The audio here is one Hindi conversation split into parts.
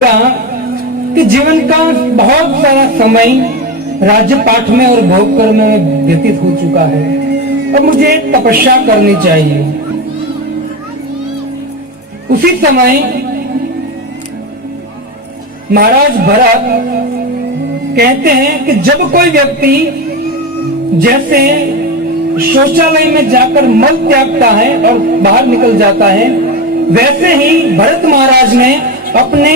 कि जीवन का बहुत सारा समय राज्य पाठ में और भोग कर्म में व्यतीत हो चुका है और मुझे तपस्या करनी चाहिए। उसी समय महाराज भरत कहते हैं कि जब कोई व्यक्ति जैसे शौचालय में जाकर मल त्यागता है और बाहर निकल जाता है, वैसे ही भरत महाराज ने अपने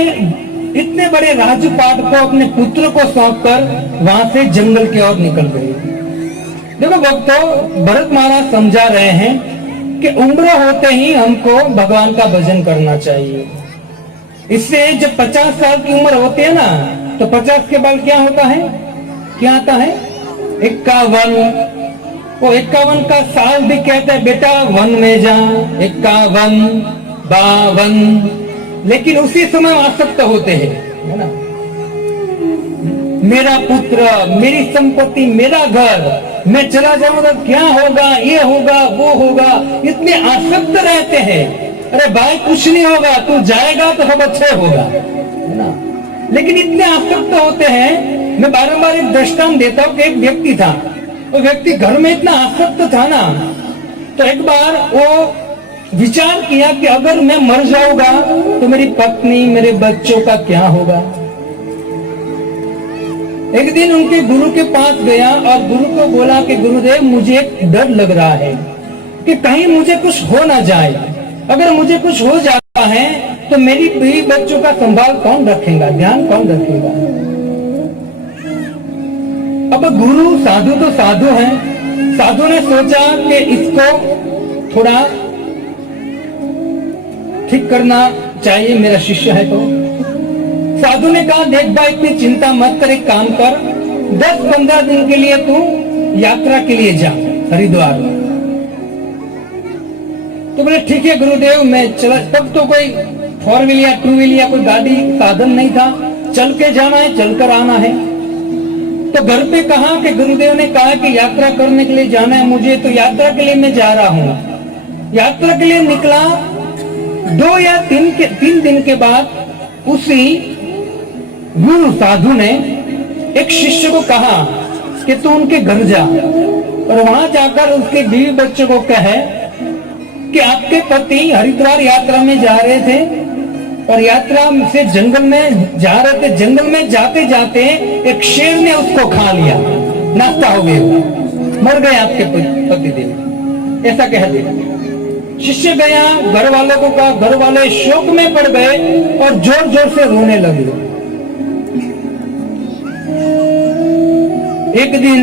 इतने बड़े राजपाट को अपने पुत्र को सौंपकर वहां से जंगल की ओर निकल गए। देखो भक्तों, भरत महाराज समझा रहे हैं कि उम्र होते ही हमको भगवान का भजन करना चाहिए। इससे जब 50 साल की उम्र होती है ना, तो 50 के बाद क्या होता है, क्या आता है 51। वो 51 का साल भी कहते हैं बेटा वन में जा, 51, 52। लेकिन उसी समय आसक्त होते हैं, है ना। मेरा पुत्र, मेरी संपत्ति, मेरा घर, मैं चला जाऊंगा क्या होगा, ये होगा, वो होगा, इतने आसक्त रहते हैं। अरे भाई कुछ नहीं होगा, तू जाएगा तो सब अच्छा होगा, है ना। लेकिन इतने आसक्त होते हैं। मैं बारंबार एक दृष्टांत देता हूँ कि एक व्यक्ति था, वो व्यक्ति घर में इतना आसक्त था ना, तो एक बार वो विचार किया कि अगर मैं मर जाऊंगा तो मेरी पत्नी, मेरे बच्चों का क्या होगा। एक दिन उनके गुरु के पास गया और गुरु को बोला कि गुरुदेव मुझे एक डर लग रहा है कि कहीं मुझे कुछ हो ना जाए। अगर मुझे कुछ हो जाता है तो मेरी बीवी बच्चों का संभाल कौन रखेगा, ध्यान कौन रखेगा। अब गुरु साधु तो साधु हैं। साधु ने सोचा कि इसको थोड़ा ठीक करना चाहिए, मेरा शिष्य है। तो साधु ने कहा देख भाई इतनी चिंता मत कर, एक काम कर, 10-15 दिन के लिए तू यात्रा के लिए जा हरिद्वार। तो बोले ठीक है गुरुदेव मैं चला। तब तो कोई 4 व्हील या 2 व्हील या कोई गाड़ी साधन नहीं था, चल के जाना है, चलकर आना है। तो घर पे कहा कि गुरुदेव ने कहा कि यात्रा करने के लिए जाना है मुझे, तो यात्रा के लिए मैं जा रहा हूँ। यात्रा के लिए निकला। 2 या 3 दिन के बाद उसी गुरु साधु ने एक शिष्य को कहा कि तू उनके घर जा और वहां जाकर उसके बीवी बच्चों को कहे कि आपके पति हरिद्वार यात्रा में जा रहे थे और यात्रा से जंगल में जा रहे थे। जंगल में जाते जाते एक शेर ने उसको खा लिया, नाश्ता हो गया, मर गए आपके पति देव, ऐसा कह दिया। शिष्य गया, घर वालों को कहा, घर वाले शोक में पड़ गए और जोर जोर से रोने लगे। 1 दिन,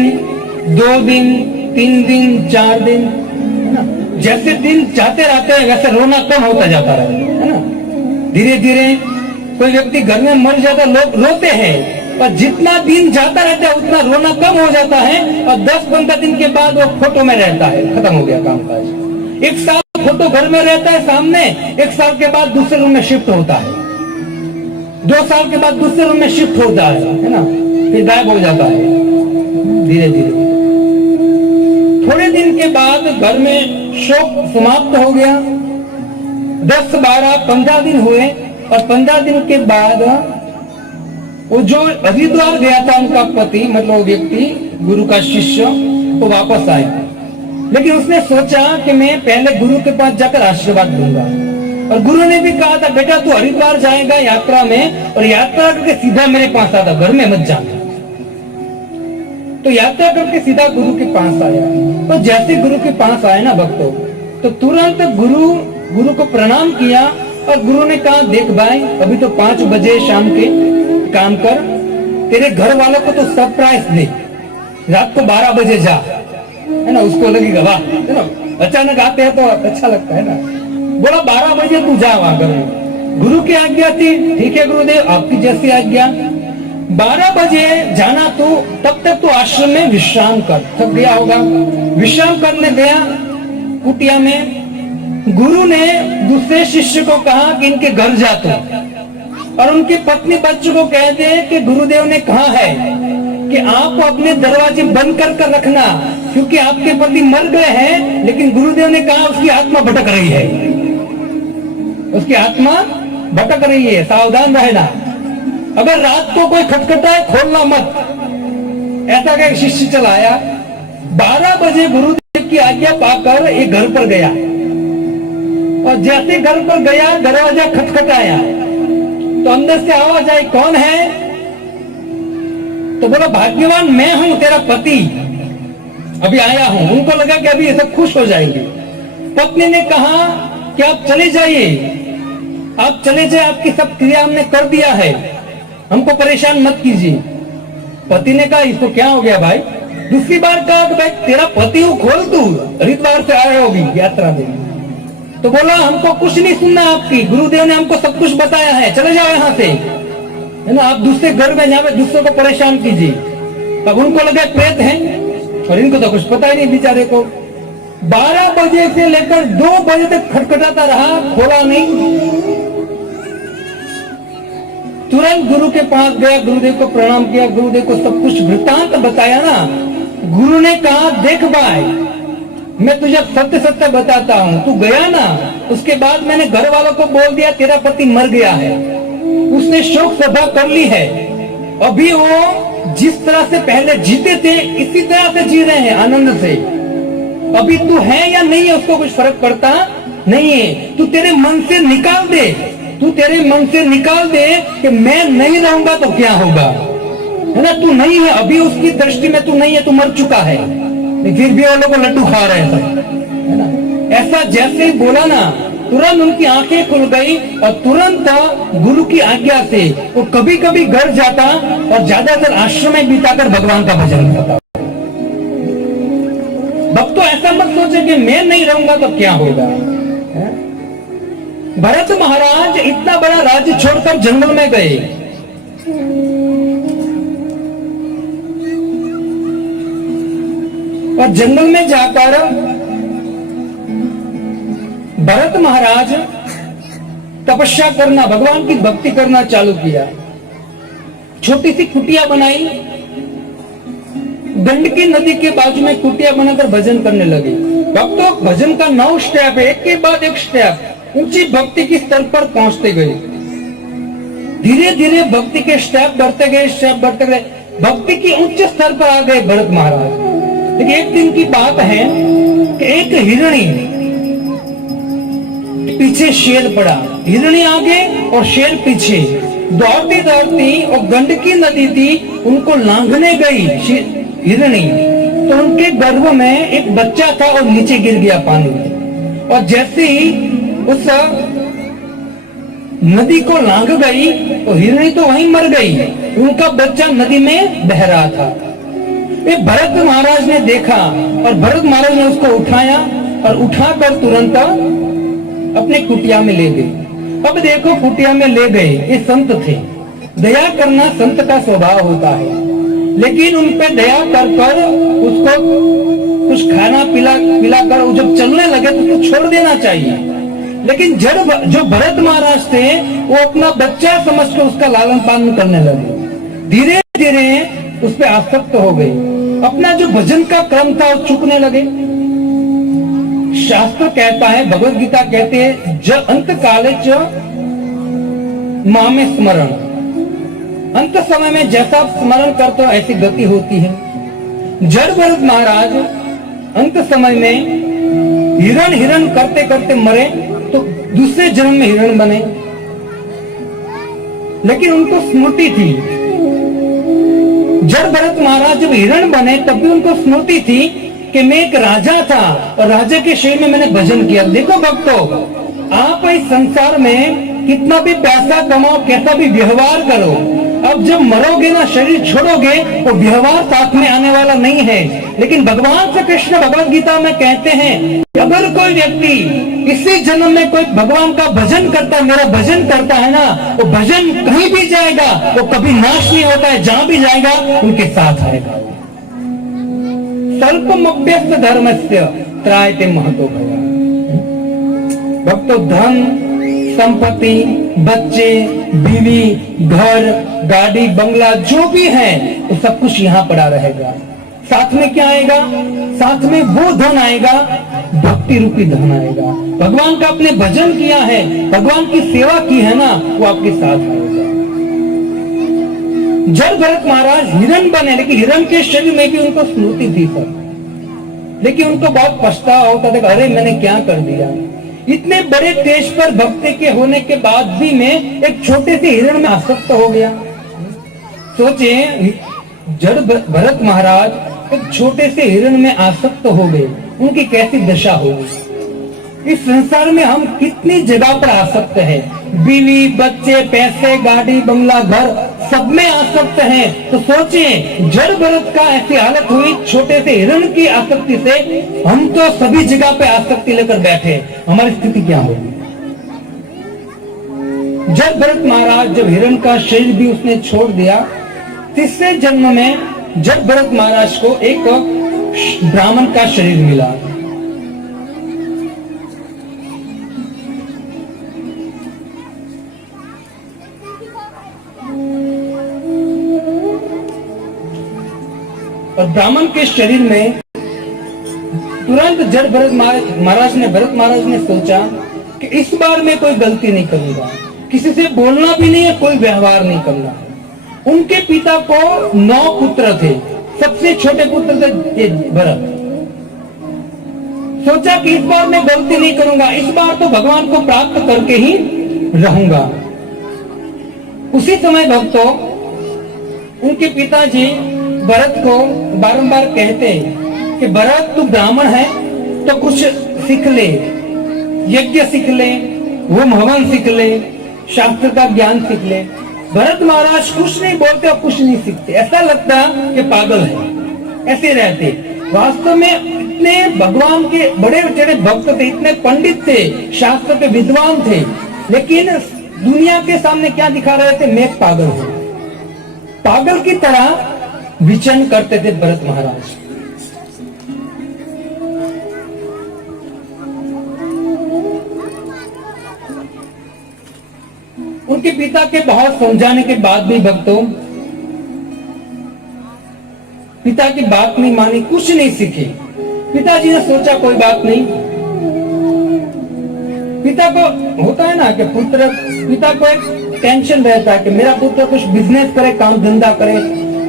2 दिन, 3 दिन, 4 दिन, है ना। जैसे दिन जाते रहते हैं वैसे रोना कम होता जाता है ना। धीरे धीरे कोई व्यक्ति घर में मर जाता, लोग रोते हैं, और जितना दिन जाता रहता है उतना रोना कम हो जाता है और 10-15 दिन के बाद वो फोटो में रहता है, खत्म हो गया कामकाज। 1 साल फोटो घर में रहता है सामने, 1 साल के बाद दूसरे रूम में शिफ्ट होता है, 2 साल के बाद दूसरे रूम में शिफ्ट होता है ना, फिर गायब हो जाता है धीरे धीरे। थोड़े दिन के बाद घर में शोक समाप्त हो गया। 10, 12, 15 दिन हुए और 15 दिन के बाद वो जो हरिद्वार गया था उनका पति, मतलब वो व्यक्ति गुरु का शिष्य, वो वापस आया। लेकिन उसने सोचा कि मैं पहले गुरु के पास जाकर आशीर्वाद दूंगा। और गुरु ने भी कहा था बेटा तू हरिद्वार जाएगा यात्रा में, और यात्रा करके सीधा मेरे पास आता, घर में मत जाना। तो यात्रा करके सीधा गुरु के पास आया। तो जैसे गुरु के पास आया ना भक्तों, तो तुरंत गुरु को प्रणाम किया और गुरु ने कहा देख भाई अभी तो 5 बजे शाम के काम कर, तेरे घर वालों को तो सरप्राइज दे, रात को 12 बजे जा, है ना। उसको लगेगा वाह, है ना, अचानक आते हैं तो अच्छा लगता है ना। बोला 12 बजे तू जा वहां घर। गुरु की आज्ञा थी, ठीक है गुरुदेव आपकी जैसी आज्ञा। 12 बजे जाना, तो तब तक तो आश्रम में विश्राम कर, थक गया होगा। विश्राम करने गया कुटिया में। गुरु ने दूसरे शिष्य को कहा कि इनके घर जा तो, और उनकी पत्नी बच्चों को कह दे कि गुरुदेव ने कहा है कि आप अपने दरवाजे बंद कर रखना, क्योंकि आपके पति मर गए हैं, लेकिन गुरुदेव ने कहा उसकी आत्मा भटक रही है, उसकी आत्मा भटक रही है, सावधान रहना। अगर रात को कोई खटखटाए खोलना मत, ऐसा का एक शिष्य चला आया। 12 बजे गुरुदेव की आज्ञा पाकर एक घर पर गया और जैसे घर पर गया दरवाजा खटखटाया तो अंदर से आवाज आई, कौन है? तो बोला, भाग्यवान मैं हूं, तेरा पति, अभी आया हूं। उनको लगा कि अभी ये सब खुश हो जाएंगे। पत्नी ने कहा कि आप चले जाइए, आप चले जाए, आपकी सब क्रिया हमने कर दिया है, हमको परेशान मत कीजिए। पति ने कहा, इसको क्या हो गया भाई? दूसरी बार कहा कि भाई तेरा पति हूं, खोल तू, हरिद्वार से आए होगी यात्रा में। तो बोला, हमको कुछ नहीं सुनना आपकी, गुरुदेव ने हमको सब कुछ बताया है, चले जाओ यहाँ से, है ना, आप दूसरे घर में जावे, दूसरों को परेशान कीजिए। तब उनको लगा प्रेत है और इनको तो कुछ पता ही नहीं बेचारे को। 12 बजे से लेकर 2 बजे तक खटखटाता रहा, खोला नहीं। तुरंत गुरु के पास गया, गुरुदेव को प्रणाम किया, गुरुदेव को सब कुछ वृत्तांत बताया ना। गुरु ने कहा, देख भाई, मैं तुझे सत्य सत्य बताता हूं, तू गया ना, उसके बाद मैंने घर वालों को बोल दिया तेरा पति मर गया है, उसने शोक सभा कर ली है, अभी वो जिस तरह से पहले जीते थे इसी तरह से जी रहे हैं आनंद से। अभी तू है या नहीं है उसको कुछ फर्क पड़ता नहीं है। तू तेरे मन से निकाल दे, तू तेरे मन से निकाल दे कि मैं नहीं रहूंगा तो क्या होगा, है ना, तू नहीं है, अभी उसकी दृष्टि में तू नहीं है, तू मर चुका है, फिर भी वो लोग लड्डू खा रहे हैं, है ना। ऐसा जैसे ही बोला ना, तुरंत उनकी आंखें खुल गई और तुरंत गुरु की आज्ञा से वो कभी कभी घर जाता और ज्यादातर आश्रम में बिताकर भगवान का भजन करता। भक्तों, ऐसा मत सोचे कि मैं नहीं रहूंगा तो क्या होगा। भरत महाराज इतना बड़ा राज्य छोड़कर जंगल में गए। और जंगल में जाकर भरत महाराज तपस्या करना, भगवान की भक्ति करना चालू किया। छोटी सी कुटिया बनाई, गंडकी नदी के बाजू में कुटिया बनाकर भजन करने लगे। भक्तों, भजन का 9 स्टेप है, एक के बाद एक स्टेप, ऊंची भक्ति की स्तर पर पहुंचते गए। धीरे धीरे भक्ति के स्टेप बढ़ते गए, स्टेप बढ़ते गए, भक्ति की उच्च स्तर पर आ गए भरत महाराज। लेकिन एक दिन की बात है कि एक हिरणी पीछे शेर पड़ा, हिरणी आगे और शेर पीछे, दौड़ती दौड़ती और गंडकी नदी थी, उनको लांघने गई हिरणी, तो उनके गर्भ में एक बच्चा था और नीचे गिर गया पानी में। और जैसे ही उस नदी को लांघ गई तो हिरणी तो वहीं मर गई, उनका बच्चा नदी में बह रहा था। ये भरत महाराज ने देखा और भरत महाराज ने उसको उठाया और उठाकर तुरंत अपने कुटिया में ले गए। अब देखो, कुटिया में ले गए, ये संत थे, दया करना संत का स्वभाव होता है, लेकिन उन पे दया कर उसको कुछ खाना पिलाकर जब चलने लगे तो उसको छोड़ देना चाहिए। लेकिन जो भरत महाराज थे वो अपना बच्चा समझकर उसका लालन पालन करने लगे, धीरे धीरे उस पे आसक्त हो गए, अपना जो भजन का क्रम था वो चूकने लगे। शास्त्र कहता है, भगवत गीता कहते हैं, अंत काले च मामे स्मरण, अंत समय में जैसा आप स्मरण करते हो ऐसी गति होती है। जड़ भरत महाराज अंत समय में हिरण करते करते मरे तो दूसरे जन्म में हिरण बने, लेकिन उनको स्मृति थी। जड़ भरत महाराज जब हिरण बने तब भी उनको स्मृति थी कि मैं एक राजा था और राजा के शरीर में मैंने भजन किया। देखो भक्तों, आप इस संसार में कितना भी पैसा कमाओ, कैसा भी व्यवहार करो, अब जब मरोगे ना, शरीर छोड़ोगे, तो व्यवहार साथ में आने वाला नहीं है। लेकिन भगवान श्री कृष्ण भगवत गीता में कहते हैं कि अगर कोई व्यक्ति इसी जन्म में कोई भगवान का भजन करता है, मेरा भजन करता है ना, वो भजन कहीं भी जाएगा वो कभी नाश नहीं होता है, जहां भी जाएगा उनके साथ आएगा। स्वल्पमप्यस्य धर्मस्य त्रायते महतो भव। भक्तों, धन संपत्ति, बच्चे, बीवी, घर, गाड़ी, बंगला जो भी है वो सब कुछ यहाँ पड़ा रहेगा। साथ में क्या आएगा? साथ में वो धन आएगा, भक्ति रूपी धन आएगा। भगवान का आपने भजन किया है, भगवान की सेवा की है ना, वो आपके साथ आएगा। जब भरत महाराज हिरण बने, लेकिन हिरण के शरीर में भी उनको स्मृति थी सर, लेकिन उनको बहुत पछतावा होता था, अरे मैंने क्या कर दिया। इतने बड़े देश पर भक्ति के होने के बाद भी मैं एक छोटे से हिरण में आसक्त हो गया। सोचे, जब भरत महाराज एक छोटे से हिरण में आसक्त हो गए, उनकी कैसी दशा होगी। इस संसार में हम कितनी जगह पर आसक्त हैं, बीवी, बच्चे, पैसे, गाड़ी, बंगला, घर, सब में आसक्त हैं। तो सोचिए, जड़ भरत का ऐसी हालत हुई छोटे से हिरण की आसक्ति से, हम तो सभी जगह पे आसक्ति लेकर बैठे, हमारी स्थिति क्या होगी। जड़ भरत महाराज जब हिरण का शरीर भी उसने छोड़ दिया, तीसरे जन्म में जड़ भरत महाराज को एक ब्राह्मण का शरीर मिला। और ब्राह्मण के शरीर में तुरंत जड़ भरत महाराज ने सोचा कि इस बार मैं कोई गलती नहीं करूंगा, किसी से बोलना भी नहीं है, कोई व्यवहार नहीं करना। उनके पिता को 9 पुत्र थे, सबसे छोटे पुत्र थे भरत। सोचा कि इस बार मैं गलती नहीं करूंगा, इस बार तो भगवान को प्राप्त करके ही रहूंगा। उसी समय भक्तों, उनके पिताजी भरत को बारंबार कहते हैं कि भरत तू ब्राह्मण है तो कुछ सीख ले, यज्ञ सीख ले, होम हवन सीख ले, शास्त्र का ज्ञान सीख ले। भरत महाराज कुछ नहीं बोलते और कुछ नहीं सीखते, ऐसा लगता कि पागल है, ऐसे रहते। वास्तव में इतने भगवान के बड़े बड़े भक्त थे, इतने पंडित थे, शास्त्र के विद्वान थे, लेकिन दुनिया के सामने क्या दिखा रहे थे, मैं पागल हूं। पागल की तरह विचरण करते थे भरत महाराज। उनके पिता के बहुत समझाने के बाद भी भक्तों, पिता की बात नहीं मानी, कुछ नहीं सीखे। पिताजी ने सोचा कोई बात नहीं। पिता को होता है ना कि पिता को एक टेंशन रहता है कि मेरा पुत्र कुछ बिजनेस करे, काम धंधा करे,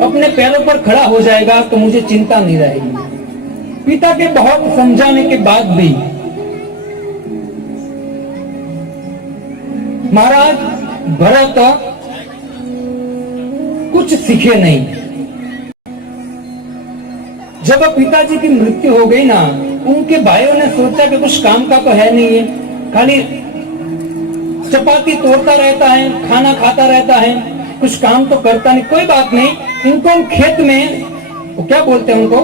अपने पैरों पर खड़ा हो जाएगा तो मुझे चिंता नहीं रहेगी। पिता के बहुत समझाने के बाद भी महाराज भरत कुछ सीखे नहीं। जब पिताजी की मृत्यु हो गई ना, उनके भाइयों ने सोचा कि कुछ काम का तो है नहीं है, खाली चपाती तोड़ता रहता है, खाना खाता रहता है, कुछ काम तो करता नहीं। कोई बात नहीं, इनको हम खेत में, वो क्या बोलते हैं उनको,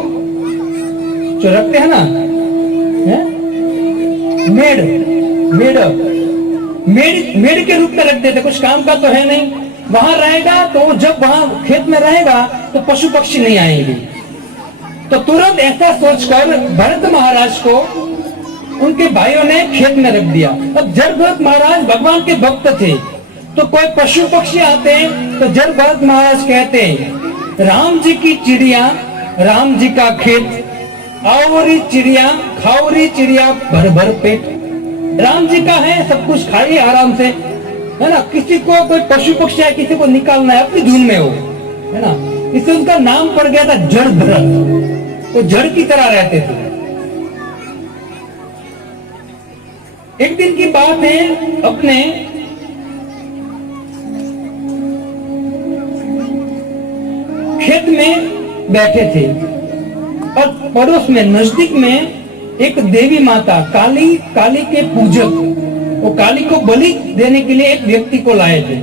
जो रखते हैं ना, मेड के रूप में रख देते, कुछ काम का तो है नहीं, वहां रहेगा तो जब वहां खेत में रहेगा तो पशु पक्षी नहीं आएंगे। तो तुरंत ऐसा सोचकर भरत महाराज को उनके भाइयों ने खेत में रख दिया। अब जड़ भरत महाराज भगवान के भक्त थे, तो कोई पशु पक्षी आते हैं तो जड़ भरत महाराज कहते हैं, राम जी की चिड़िया, राम जी का खेत, आओरी चिड़िया, खाओरी चिड़िया, भर भर पेट। राम जी का है, सब कुछ खाइए आराम से, है ना। किसी को कोई पशु पक्षी है, किसी को निकालना है, अपनी धुन में हो, है ना। इससे उनका नाम पड़ गया था जड़ भरत। वो जड़ की तरह रहते थे। एक दिन की बात है, अपने खेत में बैठे थे और पड़ोस में, नजदीक में एक देवी माता, काली के पूजक, वो काली को बलि देने के लिए एक व्यक्ति को लाए थे।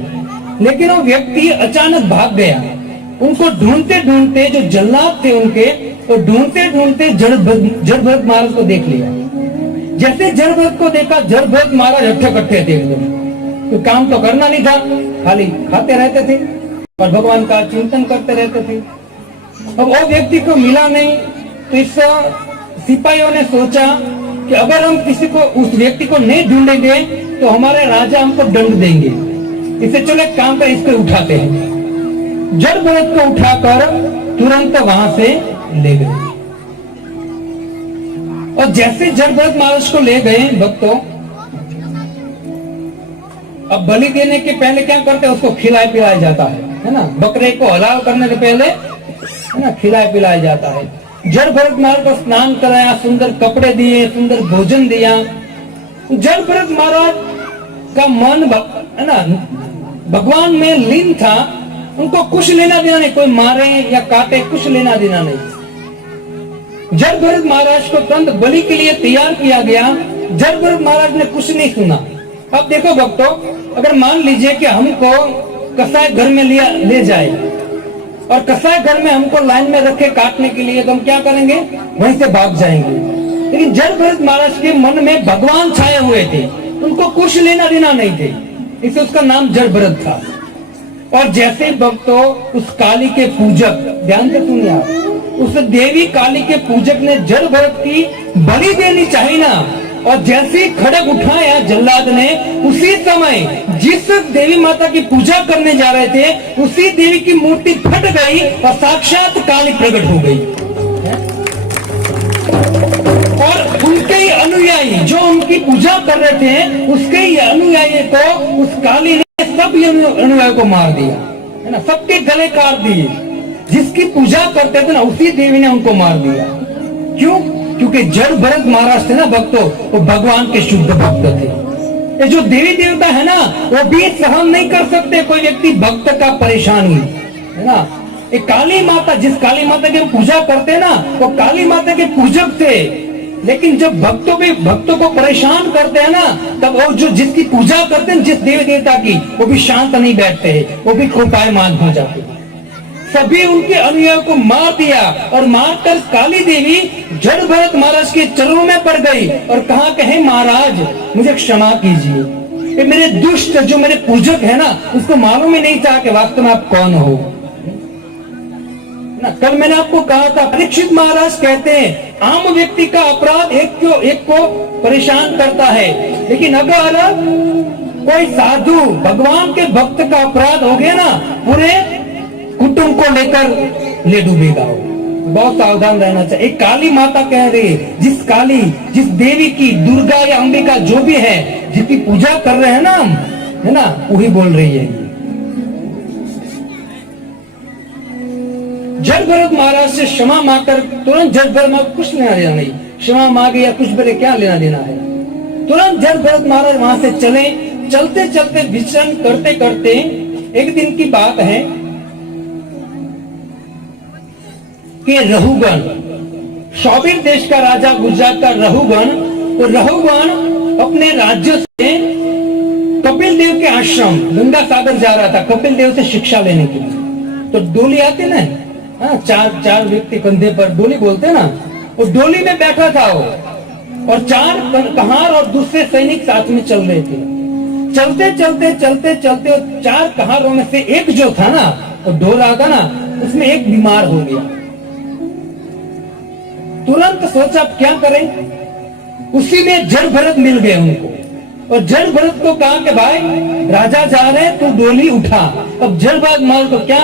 लेकिन वो व्यक्ति अचानक भाग गया। उनको ढूंढते ढूंढते, जो जल्लाद थे उनके, तो ढूंढते ढूंढते जड़ भरत महाराज को देख लिया। जैसे जड़ भरत को देखा, जड़ भरत महाराज हट्ठे कट्ठे थे एकदम। तो काम तो करना नहीं था, खाली खाते रहते थे और भगवान का चिंतन करते रहते थे। अब वो व्यक्ति को मिला नहीं, तो इस सिपाहियों ने सोचा कि अगर हम किसी को, उस व्यक्ति को नहीं ढूंढेंगे तो हमारे राजा हमको दंड देंगे। इसे चलो एक काम कर, इसको उठाते हैं। जड़ भरत को उठाकर तुरंत वहां से ले गए। और जैसे जड़ भरत महाराज को ले गए भक्तों, अब बलि देने के पहले क्या करते हैं, उसको खिलाया पिलाया जाता है है ना, बकरे को हलाल करने से पहले है ना खिलाया पिलाया जाता है। जड़ भरत महाराज को स्नान कराया, सुंदर कपड़े दिए, सुंदर भोजन दिया। जड़ भरत महाराज का मन है ना भगवान में लीन था, उनको कुछ लेना देना नहीं, कोई मारे या काटे कुछ लेना देना नहीं। जड़ भरत महाराज को तुरंत बलि के लिए तैयार किया गया। जड़ भरत महाराज ने कुछ नहीं सुना। अब देखो भक्तों, अगर मान लीजिए कि हमको कसाई घर में ले जाए और कसाई घर में हमको लाइन में रखे काटने के लिए, तो हम क्या करेंगे? वहीं से भाग जाएंगे। लेकिन जड़ भरत महाराज के मन में भगवान छाए हुए थे, उनको कुछ लेना देना नहीं थे, इसलिए उसका नाम जड़ भरत था। और जैसे भक्तों उस काली के पूजक, ध्यान से सुनिए आप, उस देवी काली के पूजक ने जड़ भरत की बलि देनी चाहिए ना, और जैसे ही खड़ग उठाया जल्लाद ने, उसी समय जिस देवी माता की पूजा करने जा रहे थे उसी देवी की मूर्ति फट गई और साक्षात काली प्रकट हो गई। और उनके ही अनुयायी जो उनकी पूजा कर रहे थे, उसके ही अनुयायी को उस काली ने सब अनुयायी को मार दिया, है ना, सबके गले काट दिए। जिसकी पूजा करते थे ना उसी देवी ने उनको मार दिया। क्यों? क्योंकि जड़ भरत महाराज थे ना भक्तों, वो भगवान के शुद्ध भक्त थे। ये जो देवी देवता है ना, वो भी सहन नहीं कर सकते कोई व्यक्ति भक्त का परेशानी, है ना। एक काली माता, जिस काली माता की हम पूजा करते हैं ना, वो काली माता के पूजक थे। लेकिन जब भक्तों को परेशान करते हैं ना, तब वो जो जिसकी पूजा करते हैं, जिस देवी देवता की, वो भी शांत नहीं बैठते हैं, वो भी कृपायमान हो जाते हैं। सभी उनके अनुयायियों को मार दिया और मारकर काली देवी जड़ भरत महाराज के चरणों में पड़ गई और कहा कि हे महाराज, मुझे क्षमा कीजिए, ये मेरे दुष्ट जो मेरे पूजक है ना, उसको मालूम ही नहीं था कि वास्तव में आप कौन हो ना। कल मैंने आपको कहा था, परीक्षित महाराज कहते हैं आम व्यक्ति का अपराध एक को परेशान करता है, लेकिन अगर कोई साधु भगवान के भक्त का अपराध हो गया ना, पूरे कुटुंब को लेकर ले डूबेगा। बहुत सावधान रहना चाहिए। एक काली माता कह रही है, जिस देवी की, दुर्गा या अंबिका जो भी है, जिसकी पूजा कर रहे हैं ना हम, है ना, वही बोल रही है। जड़ भरत महाराज से क्षमा मांगकर तुरंत जड़ भरत महाराज कुछ लेना देना नहीं, क्षमा मांगे या कुछ बड़े क्या लेना देना है। तुरंत जड़ भरत महाराज वहां से चले। चलते चलते विचरण करते करते एक दिन की बात है कि रहुगण, सौबीर देश का राजा, गुजरात का रहुगण, तो रहुगण अपने राज्य से कपिल देव के आश्रम गंगा सागर जा रहा था कपिल देव से शिक्षा लेने के लिए। तो डोली आती ना, चार व्यक्ति कंधे पर, डोली बोलते ना, वो डोली में बैठा था वो, और चार कहार और दूसरे सैनिक साथ में चल रहे थे। चलते चलते चार कहारों में से एक जो था ना, वो डो रहा था ना, उसमें एक बीमार हो गया। तुरंत सोचा क्या करें, उसी में जड़ भरत मिल गए उनको, और जड़ भरत को कहा कि भाई राजा जा रहे हैं, तू डोली उठा। अब जड़ भरत महाराज को क्या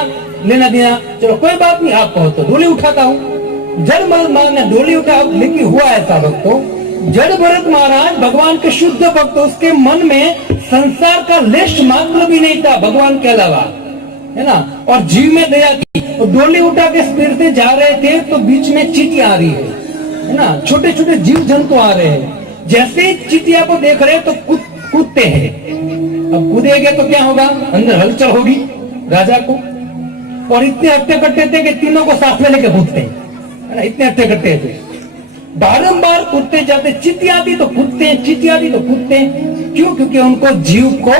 लेना देना, चलो कोई बात नहीं, आप कहो तो डोली उठाता हूँ। जड़ भरत महाराज ने डोली उठा। लेकिन हुआ ऐसा भक्तों, जड़ भरत महाराज भगवान के शुद्ध भक्त, उसके मन में संसार का लेश मात्र भी नहीं था भगवान के अलावा, है ना, और जीव में दया की। तो डोली उठा के स्पीड से जा रहे थे, तो बीच में चींटी आ रही है ना, छोटे छोटे जीव जंतु आ रहे हैं। जैसे ही चिटिया को देख रहे तो कूदते हैं। अब कूदेंगे तो क्या होगा, अंदर हलचल होगी राजा को। और इतने हट्टे कट्टे थे कि तीनों को साथ में लेके कूदते हैं, इतने हट्टे कट्टे थे। बारंबार कूदते जाते, चिट्ठी आती तो कूदते हैं, चिट्ठी आती तो कूदते हैं। क्यों? क्योंकि उनको जीव को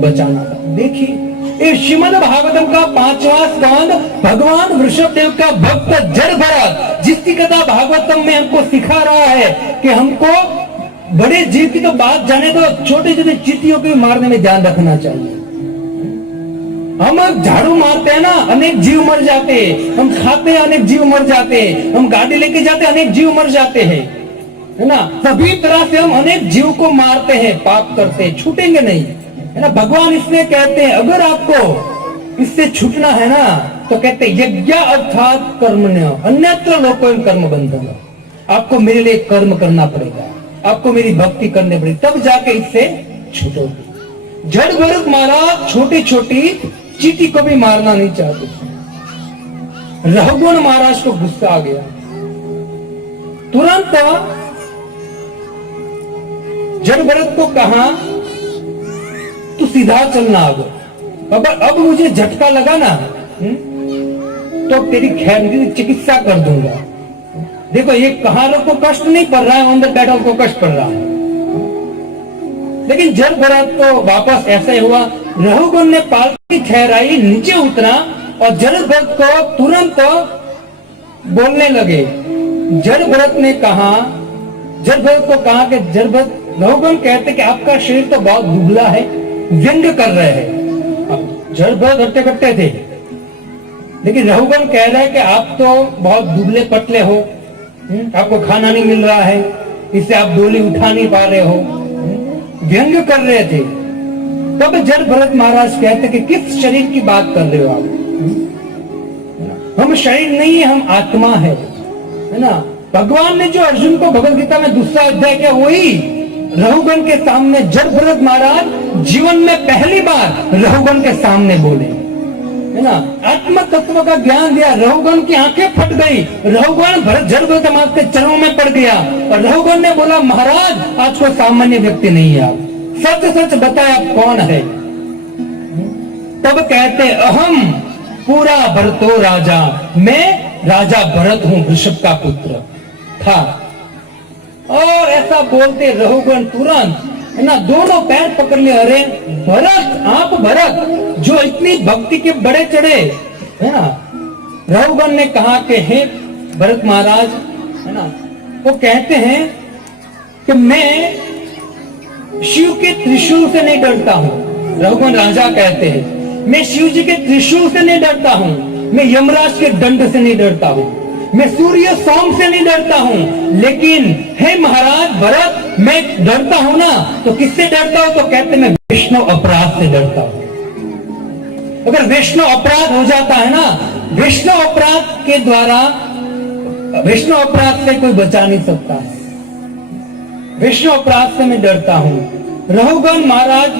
बचाना था। देखिए ये श्रीमद् भागवतम का 5वां स्कंद, भगवान वृषभ देव का भक्त जड़ भरत, जिसकी कथा भागवतम में हमको सिखा रहा है कि हमको बड़े जीव की तो बात जाने दो, छोटे छोटे चींटियों को मारने में ध्यान रखना चाहिए। हम झाड़ू मारते हैं ना, अनेक जीव मर जाते हैं। हम खाते हैं, अनेक जीव मर जाते हैं। हम गाड़ी लेके जाते हैं, अनेक जीव मर जाते हैं, है ना। सभी तरह से हम अनेक जीव को मारते हैं, पाप करते हैं, छूटेंगे नहीं, है ना। भगवान इसलिए कहते हैं अगर आपको इससे छूटना है ना, तो कहते यज्ञ अर्थात कर्मण्य अन्यत्र लोकोयम कर्म बंधन। आपको मेरे लिए कर्म करना पड़ेगा, आपको मेरी भक्ति करनी पड़ेगी, तब जाके इससे छूटोगे। जड़ भरत महाराज छोटी छोटी चींटी को भी मारना नहीं चाहते थे। रघुगण महाराज को गुस्सा आ गया, तुरंत जड़ भरत को कहा तू सीधा चलना, अब मुझे झटका लगा ना तो तेरी खैर की चिकित्सा कर दूंगा। देखो ये कहारों को कष्ट नहीं पड़ रहा है, ऑन द बैटल को कष्ट पड़ रहा है। लेकिन जड़ भरत तो वापस ऐसा ही हुआ, रघुगण ने पालकी ठहराई, नीचे उतरा और जड़ भरत को तुरंत बोलने लगे। जड़ भरत ने कहा, जड़ भरत को कहा कि जड़ भरत, रघुगण कहते कि आपका शरीर तो बहुत दुबला है, व्यंग कर रहे हैं। जड़ भरत हट्टे कट्टे थे, लेकिन रघुगण कह रहे हैं कि आप तो बहुत दुबले पतले हो, आपको खाना नहीं मिल रहा है, इससे आप डोली उठा नहीं पा रहे हो, व्यंग कर रहे थे। तब जड़ भरत महाराज कहते कि किस शरीर की बात कर रहे हो आप? हम शरीर नहीं है, हम आत्मा है ना। भगवान ने जो अर्जुन को भगवद गीता में दूसरा अध्याय किया, वही रघुगण के सामने जड़ भरत महाराज जीवन में पहली बार रघुगण के सामने बोले, है ना। आत्म तत्व का ज्ञान दिया, रघुगण की आंखें फट गई, रघुगण जड़ भरत महाराज के चरणों में पड़ गया और रघुगण ने बोला, महाराज आज कोई सामान्य व्यक्ति नहीं है, आप सच सच बताए आप कौन है? तब कहते, अहम पूरा भरतो राजा, मैं राजा भरत हूं, वृषभ का पुत्र था। और ऐसा बोलते रघुगण तुरंत, है ना, दोनों पैर पकड़ लिए। अरे भरत, आप भरत जो इतनी भक्ति के बड़े चढ़े, है ना। रघुगण ने कहा कि हे भरत महाराज, है ना, वो कहते हैं कि मैं शिव के त्रिशूल से नहीं डरता हूं। रघुगण राजा कहते हैं, मैं शिव जी के त्रिशूल से नहीं डरता हूं, मैं यमराज के दंड से नहीं डरता हूं, मैं सूर्य सोम से नहीं डरता हूं, लेकिन हे महाराज भरत, मैं डरता हूं ना तो किससे डरता हूं? तो कहते मैं वैष्णव अपराध से डरता हूं। अगर वैष्णव अपराध हो जाता है ना, वैष्णव अपराध के द्वारा, वैष्णव अपराध से कोई बचा नहीं सकता है, वैष्णव अपराध से मैं डरता हूं। रघुगण महाराज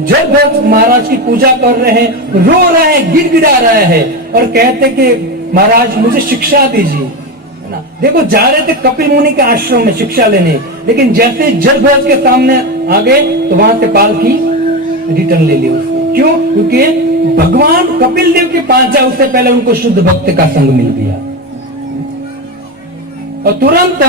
जड़ भरत महाराज की पूजा कर रहे हैं, रो रहे हैं, गिड़गिड़ा रहे हैं और कहते कि महाराज मुझे शिक्षा दीजिए, है ना। देखो जा रहे थे कपिल मुनि के आश्रम में शिक्षा लेने, लेकिन जैसे जड़ भरत के सामने आ गए तो वहां से पालकी रिटर्न ले ली उसने। क्यों? क्योंकि भगवान कपिल देव के पास जाए उससे पहले उनको शुद्ध भक्त का संग मिल गया। और तुरंत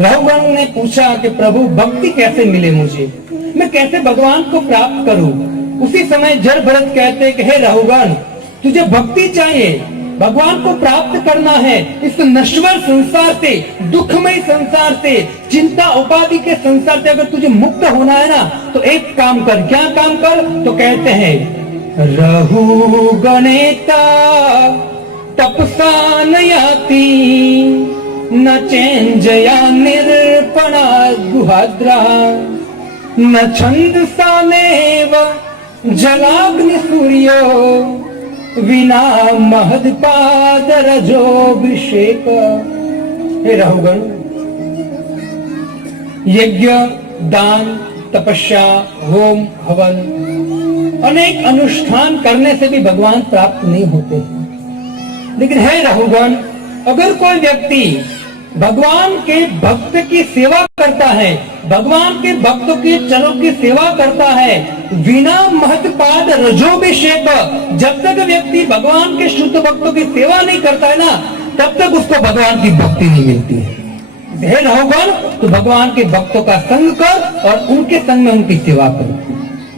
रघुगण ने पूछा कि प्रभु भक्ति कैसे मिले मुझे, मैं कैसे भगवान को प्राप्त करूं? उसी समय जड़ भरत कहते कि हे रघुगण, तुझे भक्ति चाहिए, भगवान को प्राप्त करना है, इस नश्वर संसार से, दुखमय संसार से, चिंता उपाधि के संसार से अगर तुझे मुक्त होना है ना तो एक काम कर। क्या काम कर? तो कहते हैं, रघुगणेता तपसा नयाति न चेंजया निर्पणा गुहाद्रा न छंदसा नेव जलाग्नि सूर्यो विना महदपाद रजोभिषेक। हे रघुगण, यज्ञ, दान, तपस्या, होम, हवन, अनेक अनुष्ठान करने से भी भगवान प्राप्त नहीं होते, लेकिन हे रघुगण, अगर कोई व्यक्ति भगवान के भक्त की सेवा करता है, भगवान के भक्तों के चरणों की सेवा करता है, बिना महत्पाद रजोभिषेक, जब तक व्यक्ति भगवान के शुद्ध भक्तों की सेवा नहीं करता है ना, तब तक उसको भगवान की भक्ति नहीं मिलती है। हे रघुगण, तो भगवान के भक्तों का संग कर और उनके संग में उनकी सेवा कर,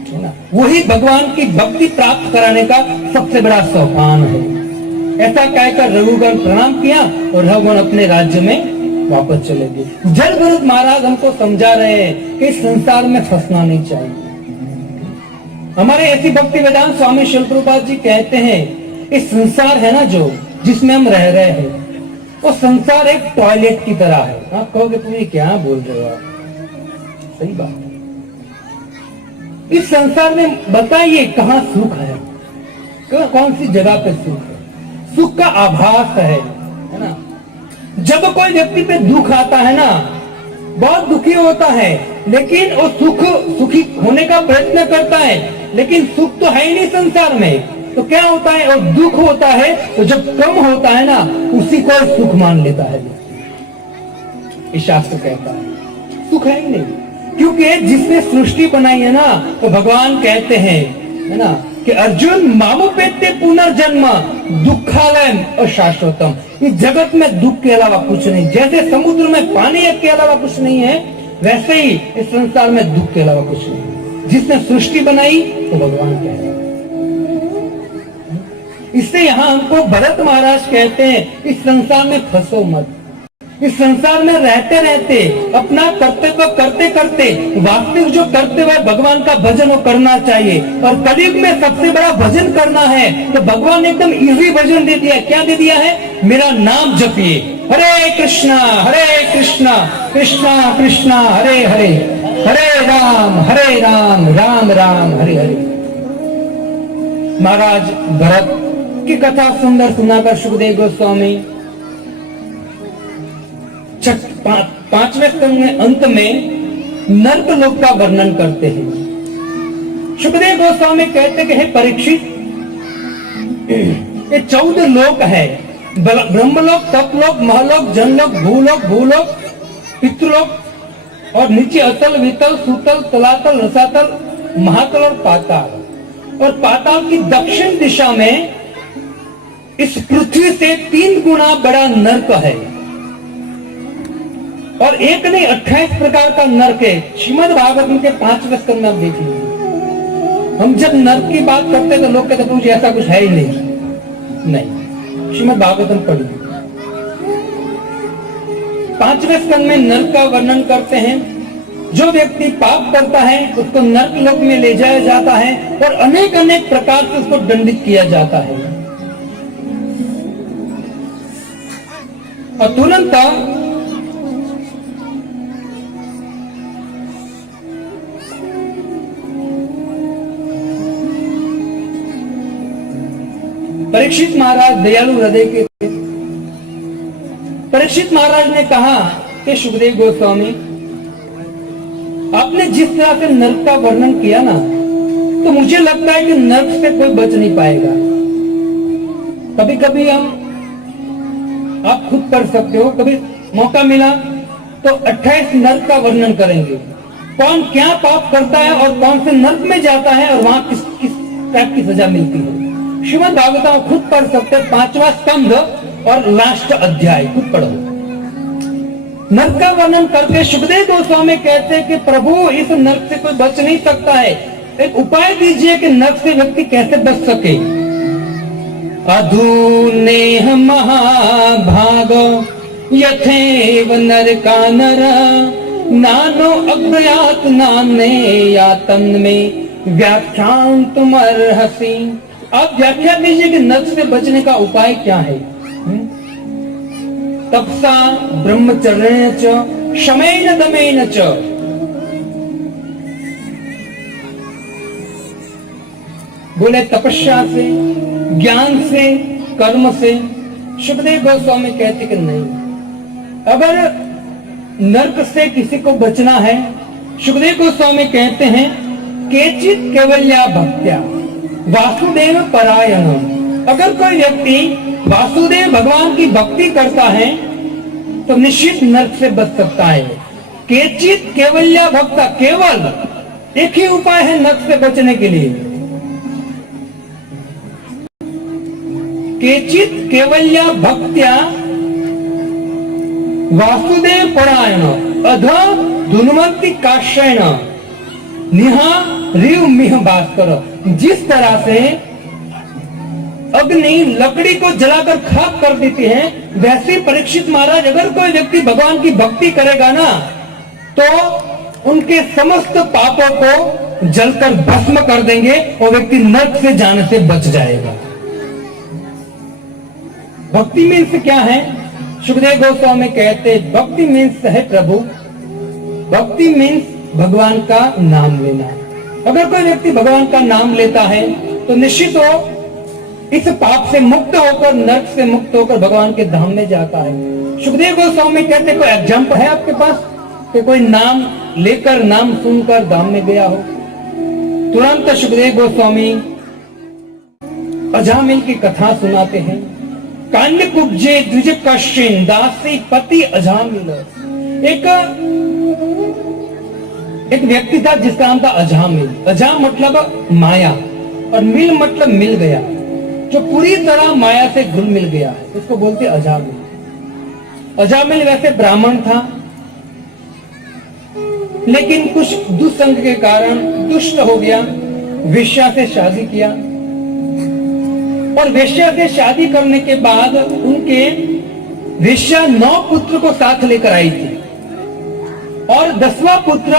है ना। वही भगवान की भक्ति प्राप्त कराने का सबसे बड़ा सोपान है। ऐसा कहकर रघुगण प्रणाम किया और रघुगण अपने राज्य में वापस चले गए। जड़ भरत महाराज हमको समझा रहे हैं कि संसार में फंसना नहीं चाहिए। हमारे ऐसी भक्ति वेदांत स्वामी शिल प्रभुपाद जी कहते हैं, इस संसार है ना जो जिसमें हम रह रहे हैं, वो संसार एक टॉयलेट की तरह है। आप कहोगे तुम ये क्या बोल रहे हो आप? सही बात है। इस संसार में बताइए कहाँ सुख है, कौन सी जगह पे सुख है? सुख का आभास है ना। जब कोई व्यक्ति पे दुख आता है ना, बहुत दुखी होता है, लेकिन वो सुखी होने का प्रयत्न करता है, लेकिन सुख तो है ही नहीं संसार में। तो क्या होता है, और दुख होता है, तो जब कम होता है ना उसी को सुख मान लेता है। ये शास्त्र कहता है सुख है ही नहीं, क्योंकि जिसने सृष्टि बनाई है ना, तो भगवान कहते हैं, है ना, कि अर्जुन मामुपेत्ते पुनर्जन्म दुखालयम अशाश्वतम। इस जगत में दुख के अलावा कुछ नहीं। जैसे समुद्र में पानी के अलावा कुछ नहीं है, वैसे ही इस संसार में दुख के अलावा कुछ नहीं। जिसने सृष्टि बनाई तो भगवान कह रहे हैं। इससे यहाँ हमको भरत महाराज कहते हैं इस संसार में फंसो मत। इस संसार में रहते रहते अपना कर्तव्य करते करते वास्तविक जो कर्तव्य है भगवान का भजन वो करना चाहिए। और कलयुग में सबसे बड़ा भजन करना है तो भगवान ने एकदम इजी भजन दे दिया। क्या दे दिया है? मेरा नाम जपिए, हरे कृष्णा कृष्णा कृष्णा हरे हरे, हरे राम राम राम हरे हरे। महाराज भरत की कथा सुंदर सुनाकर सुखदेव गोस्वामी पांचवें स्कंद में अंत में नर्क लोक का वर्णन करते हैं। सुखदेव गोस्वामी कहते कि हे परीक्षित, ये 14 लोक है, ब्रह्मलोक, तपलोक, महलोक, जनलोक, भूलोक, पितृलोक और नीचे अतल, वितल, सुतल, तलातल, रसातल, महातल और पाताल। और पाताल की दक्षिण दिशा में इस पृथ्वी से 3 गुना बड़ा नर्क है। और एक नहीं 28 प्रकार का नर्क है। श्रीमद् भागवत के 5वें स्कंद में आप देख लीजिए। हम जब नर्क की बात करते हैं तो लोग कहते हैं ऐसा कुछ है ही नहीं। श्रीमद् भागवतम पढ़िए, 5वें स्कंद में नर्क का वर्णन करते हैं। जो व्यक्ति पाप करता है उसको नर्क लोक में ले जाया जाता है और अनेक अनेक प्रकार से उसको दंडित किया जाता है। और तुरंत परीक्षित महाराज दयालु हृदय के थे। परीक्षित महाराज ने कहा कि सुखदेव गोस्वामी, आपने जिस तरह से नर्क का वर्णन किया ना, तो मुझे लगता है कि नर्क से कोई बच नहीं पाएगा। कभी कभी आप खुद कर सकते हो, कभी मौका मिला तो 28 नर्क का वर्णन करेंगे। कौन क्या पाप करता है और कौन से नर्क में जाता है और वहां किस किस टाइप की सजा मिलती है। श्रीमद् भागवतम खुद पढ़ सकते हैं, 5वां स्कंध और लास्ट अध्याय खुद पढ़ो। नर्क का वर्णन करके सुखदेव गोस्वामी कहते हैं कि प्रभु इस नर्क से कोई बच नहीं सकता है, एक उपाय दीजिए कि नर्क से व्यक्ति कैसे बच सके। अधूनेह महाभाग यथेव नरका नर, नानो अज्ञात नाने यातन में व्याख्यान तुमर्हसि। आप व्याख्या कीजिए कि नर्क से बचने का उपाय क्या है। तपसा ब्रह्मचर्येण च शमेन दमेन च। बोले तपस्या से, ज्ञान से, कर्म से। सुखदेव गोस्वामी कहते कि नहीं, अगर नर्क से किसी को बचना है, सुखदेव गोस्वामी कहते हैं केचित केवल्या भक्त्या वासुदेव परायण। अगर कोई व्यक्ति वासुदेव भगवान की भक्ति करता है तो निश्चित नर्क से बच सकता है। केचित केवल्या भक्ता, केवल एक ही उपाय है नर्क से बचने के लिए। केचित केवल्या भक्त्या वासुदेव परायण अध धुन्वंती काश्यण निहा रिव मिह भास्कर। जिस तरह से अग्नि लकड़ी को जलाकर खाक कर देती है, वैसे परीक्षित महाराज अगर कोई व्यक्ति भगवान की भक्ति करेगा ना, तो उनके समस्त पापों को जलकर भस्म कर देंगे और व्यक्ति नर्क से जाने से बच जाएगा। भक्ति मीन्स क्या है? सुखदेव गोस्वामी कहते हैं भक्ति मीन्स है प्रभु, भक्ति मीन्स भगवान का नाम लेना। अगर कोई व्यक्ति भगवान का नाम लेता है तो निश्चित हो इस पाप से मुक्त होकर, नर्क से मुक्त होकर भगवान के धाम में जाता है। सुखदेव गोस्वामी कहते कोई एग्जाम्पल है आपके पास कि कोई नाम लेकर, नाम सुनकर धाम में गया हो? तुरंत सुखदेव गोस्वामी अजामिल की कथा सुनाते हैं। कांड कुब्जे द्विज कश्चिन दासी पति अजामिल। एक व्यक्ति था जिसका नाम था अजामिल। अजाम मतलब माया और मिल मतलब मिल गया, जो पूरी तरह माया से घुल मिल गया है, उसको बोलते अजामिल। अजामिल वैसे ब्राह्मण था, लेकिन कुछ दुस्संग के कारण दुष्ट हो गया, वेश्या से शादी किया। और वेश्या से शादी करने के बाद उनके वेश्या 9 पुत्र को साथ लेकर आई थी, और 10वां पुत्र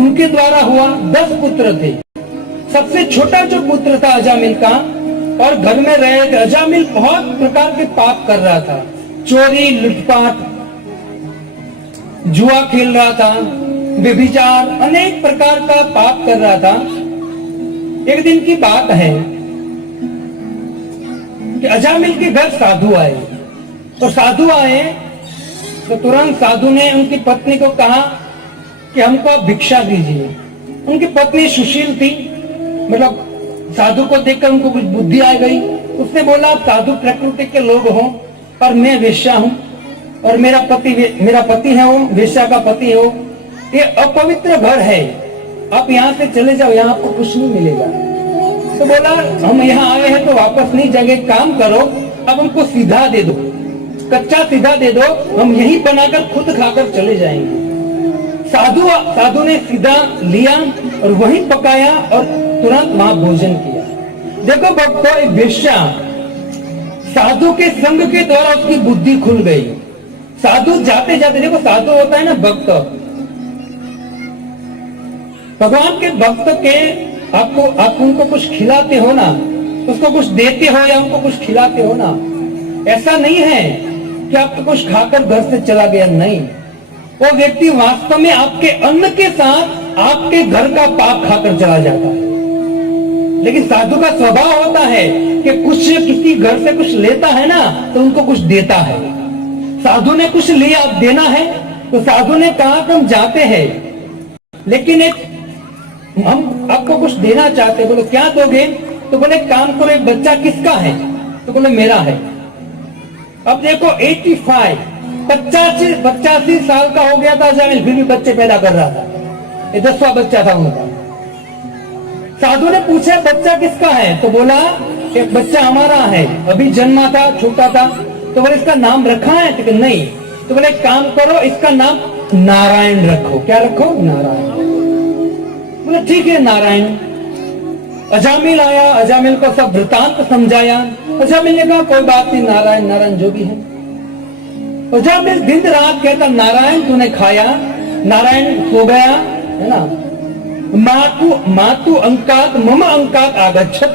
उनके द्वारा हुआ। 10 पुत्र थे। सबसे छोटा जो पुत्र था अजामिल का, और घर में रहे थे। अजामिल बहुत प्रकार के पाप कर रहा था, चोरी, लूटपाट, जुआ खेल रहा था, व्यभिचार, अनेक प्रकार का पाप कर रहा था। एक दिन की बात है कि अजामिल के घर साधु आए, और साधु आए तो तुरंत साधु ने उनकी पत्नी को कहा कि हमको आप भिक्षा दीजिए। उनकी पत्नी सुशील थी, मतलब साधु को देखकर उनको कुछ बुद्धि आ गई। उसने बोला, आप साधु प्रकृति के लोग हो और मैं वेश्या हूं, और मेरा पति है, वो वेश्या का पति हो, ये अपवित्र घर है, आप यहाँ से चले जाओ, यहाँ आपको कुछ नहीं मिलेगा। तो बोला, हम यहाँ आए हैं तो वापस नहीं जाएंगे, काम करो, अब हमको सीधा दे दो, कच्चा सीधा दे दो, हम यही बनाकर खुद खाकर चले जाएंगे। साधु ने सीधा लिया और वहीं पकाया और तुरंत वहां भोजन किया। देखो भक्तों, एक वेश्या साधु के संग के द्वारा उसकी बुद्धि खुल गई। साधु जाते जाते, देखो साधु होता है ना भक्त, भगवान के भक्त के आप उनको कुछ खिलाते हो ना, उसको कुछ देते हो या उनको कुछ खिलाते हो ना, ऐसा नहीं है कि आप तो कुछ खाकर घर से चला गया, नहीं। वो व्यक्ति वास्तव में आपके अन्न के साथ आपके घर का पाप खाकर चला जाता है। लेकिन साधु का स्वभाव होता है कि कुछ किसी घर से कुछ लेता है ना तो उनको कुछ देता है। साधु ने कुछ लिया, अब देना है, तो साधु ने कहा कि हम जाते हैं, लेकिन हम आपको कुछ देना चाहते। बोलो क्या दोगे? तो बोले काम करो, एक बच्चा किसका है? तो बोले मेरा है। अब देखो 85 साल का हो गया था अजामिल, फिर भी बच्चे पैदा कर रहा था। ये 10वां बच्चा था उनका। साधु ने पूछा बच्चा किसका है? तो बोला एक बच्चा हमारा है, अभी जन्मा था, छोटा था। तो बोले इसका नाम रखा है? तो नहीं। तो बोले काम करो, इसका नाम नारायण रखो। क्या रखो? नारायण। बोले ठीक है नारायण। अजामिल आया, अजामिल को सब वृतांत समझाया। अजामिल ने कहा कोई बात नहीं, नारायण नारायण जो भी है। अजामिल दिन रात कहता नारायण तूने खाया, नारायण सो गया, है ना। मातु अंकात मम अंकात आगच्छत,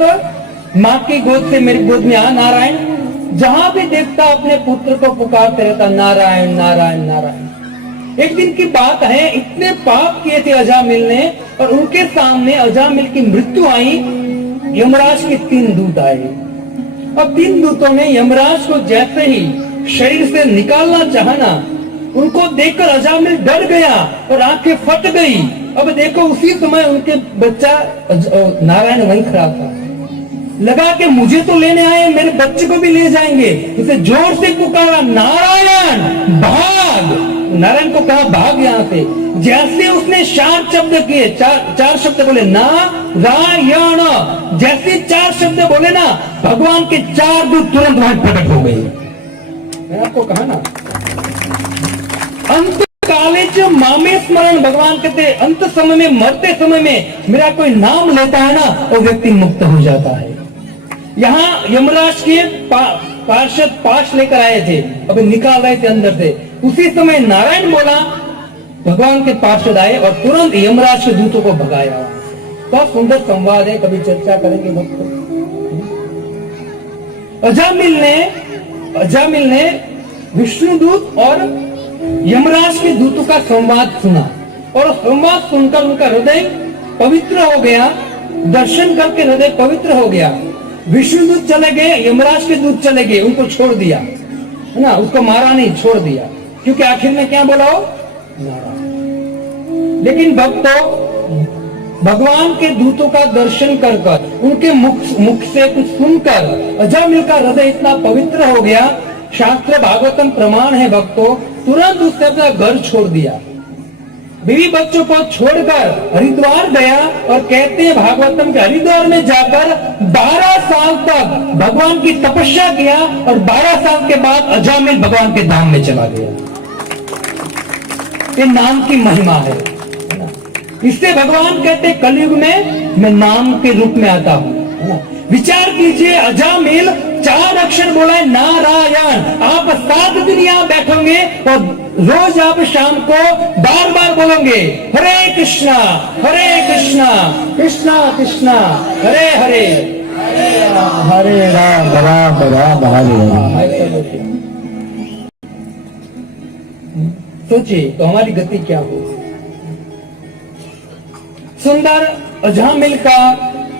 माँ की गोद से मेरी गोद में आ नारायण। जहां भी देखता अपने पुत्र को पुकारते रहता नारायण नारायण नारायण। एक दिन की बात है, इतने पाप किए थे अजामिल ने, और उनके सामने अजामिल की मृत्यु आई। यमराज के 3 दूत आए, और 3 दूतों ने यमराज को जैसे ही शरीर से निकालना चाहा ना, उनको देखकर अजामिल डर गया और आंखें फट गई। अब देखो उसी समय उनके बच्चा नारायण वहीं खड़ा था। लगा कि मुझे तो लेने आए, मेरे बच्चे को भी ले जाएंगे। उसे जोर से पुकारा नारायण भाग। नारायण को कहा भाग यहाँ से। जैसे उसने 4 शब्द किए, 4 शब्द बोले नारायण, जैसे 4 शब्द बोले ना, भगवान के 4 दूत तुरंत वहां प्रकट हो गए। मैं आपको कहा ना, अंत काले जो मामे स्मरण, भगवान कहते अंत समय में, मरते समय में मेरा कोई नाम लेता है ना, वो व्यक्ति मुक्त हो जाता है। यहाँ यमराज के पार्षद पाश लेकर आए थे, अभी निकाल रहे थे अंदर से। उसी समय नारायण बोला, भगवान के पार्षद आए और तुरंत यमराज के दूतों को भगाया। बहुत सुंदर संवाद है, कभी चर्चा करेंगे भक्तों। अजामिल ने विष्णुदूत और यमराज के दूतों का संवाद सुना, और संवाद सुनकर उनका हृदय पवित्र हो गया। दर्शन करके हृदय पवित्र हो गया। विष्णुदूत चले गए, यमराज के दूत चले गए, उनको छोड़ दिया, है ना। उसको मारा नहीं, छोड़ दिया, क्योंकि आखिर में क्या बोला हो? नारायण। लेकिन भक्तों, भगवान के दूतों का दर्शन कर उनके मुख से कुछ सुनकर अजामिल का हृदय इतना पवित्र हो गया, शास्त्र भागवतम प्रमाण है भक्तों, तुरंत उसने अपना घर छोड़ दिया, बीवी बच्चों को छोड़कर हरिद्वार गया। और कहते हैं भागवतम के हरिद्वार में जाकर 12 साल तक भगवान की तपस्या किया और 12 साल के बाद अजामिल भगवान के धाम में चला गया। ये नाम की महिमा है। इससे भगवान कहते कलयुग में मैं नाम के रूप में आता हूं, है ना। विचार कीजिए, अजामिल 4 अक्षर बोला है नारायण, आप 7 दिन यहां बैठोगे और रोज आप शाम को बार बार बोलोगे हरे कृष्णा कृष्णा कृष्णा हरे हरे, हरे राम राम राम हरे हरे। सोचिए तो हमारी गति क्या हो। सुंदर अजामिल का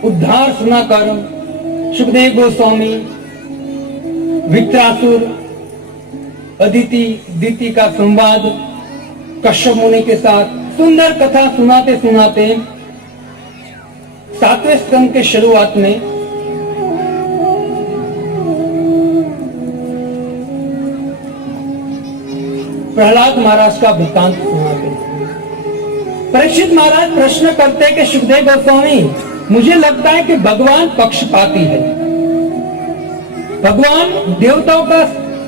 उद्धार सुनाकर सुखदेव गोस्वामी विक्रासुर अदिति का संवाद कश्यप मुनि के साथ सुंदर कथा सुनाते सुनाते 7वें स्कंद के शुरुआत में प्रहलाद महाराज का वृत्तांत सुनाते हैं। परीक्षित महाराज प्रश्न करते हैं कि सुखदेव गोस्वामी, मुझे लगता है कि भगवान पक्षपाती है, भगवान देवताओं का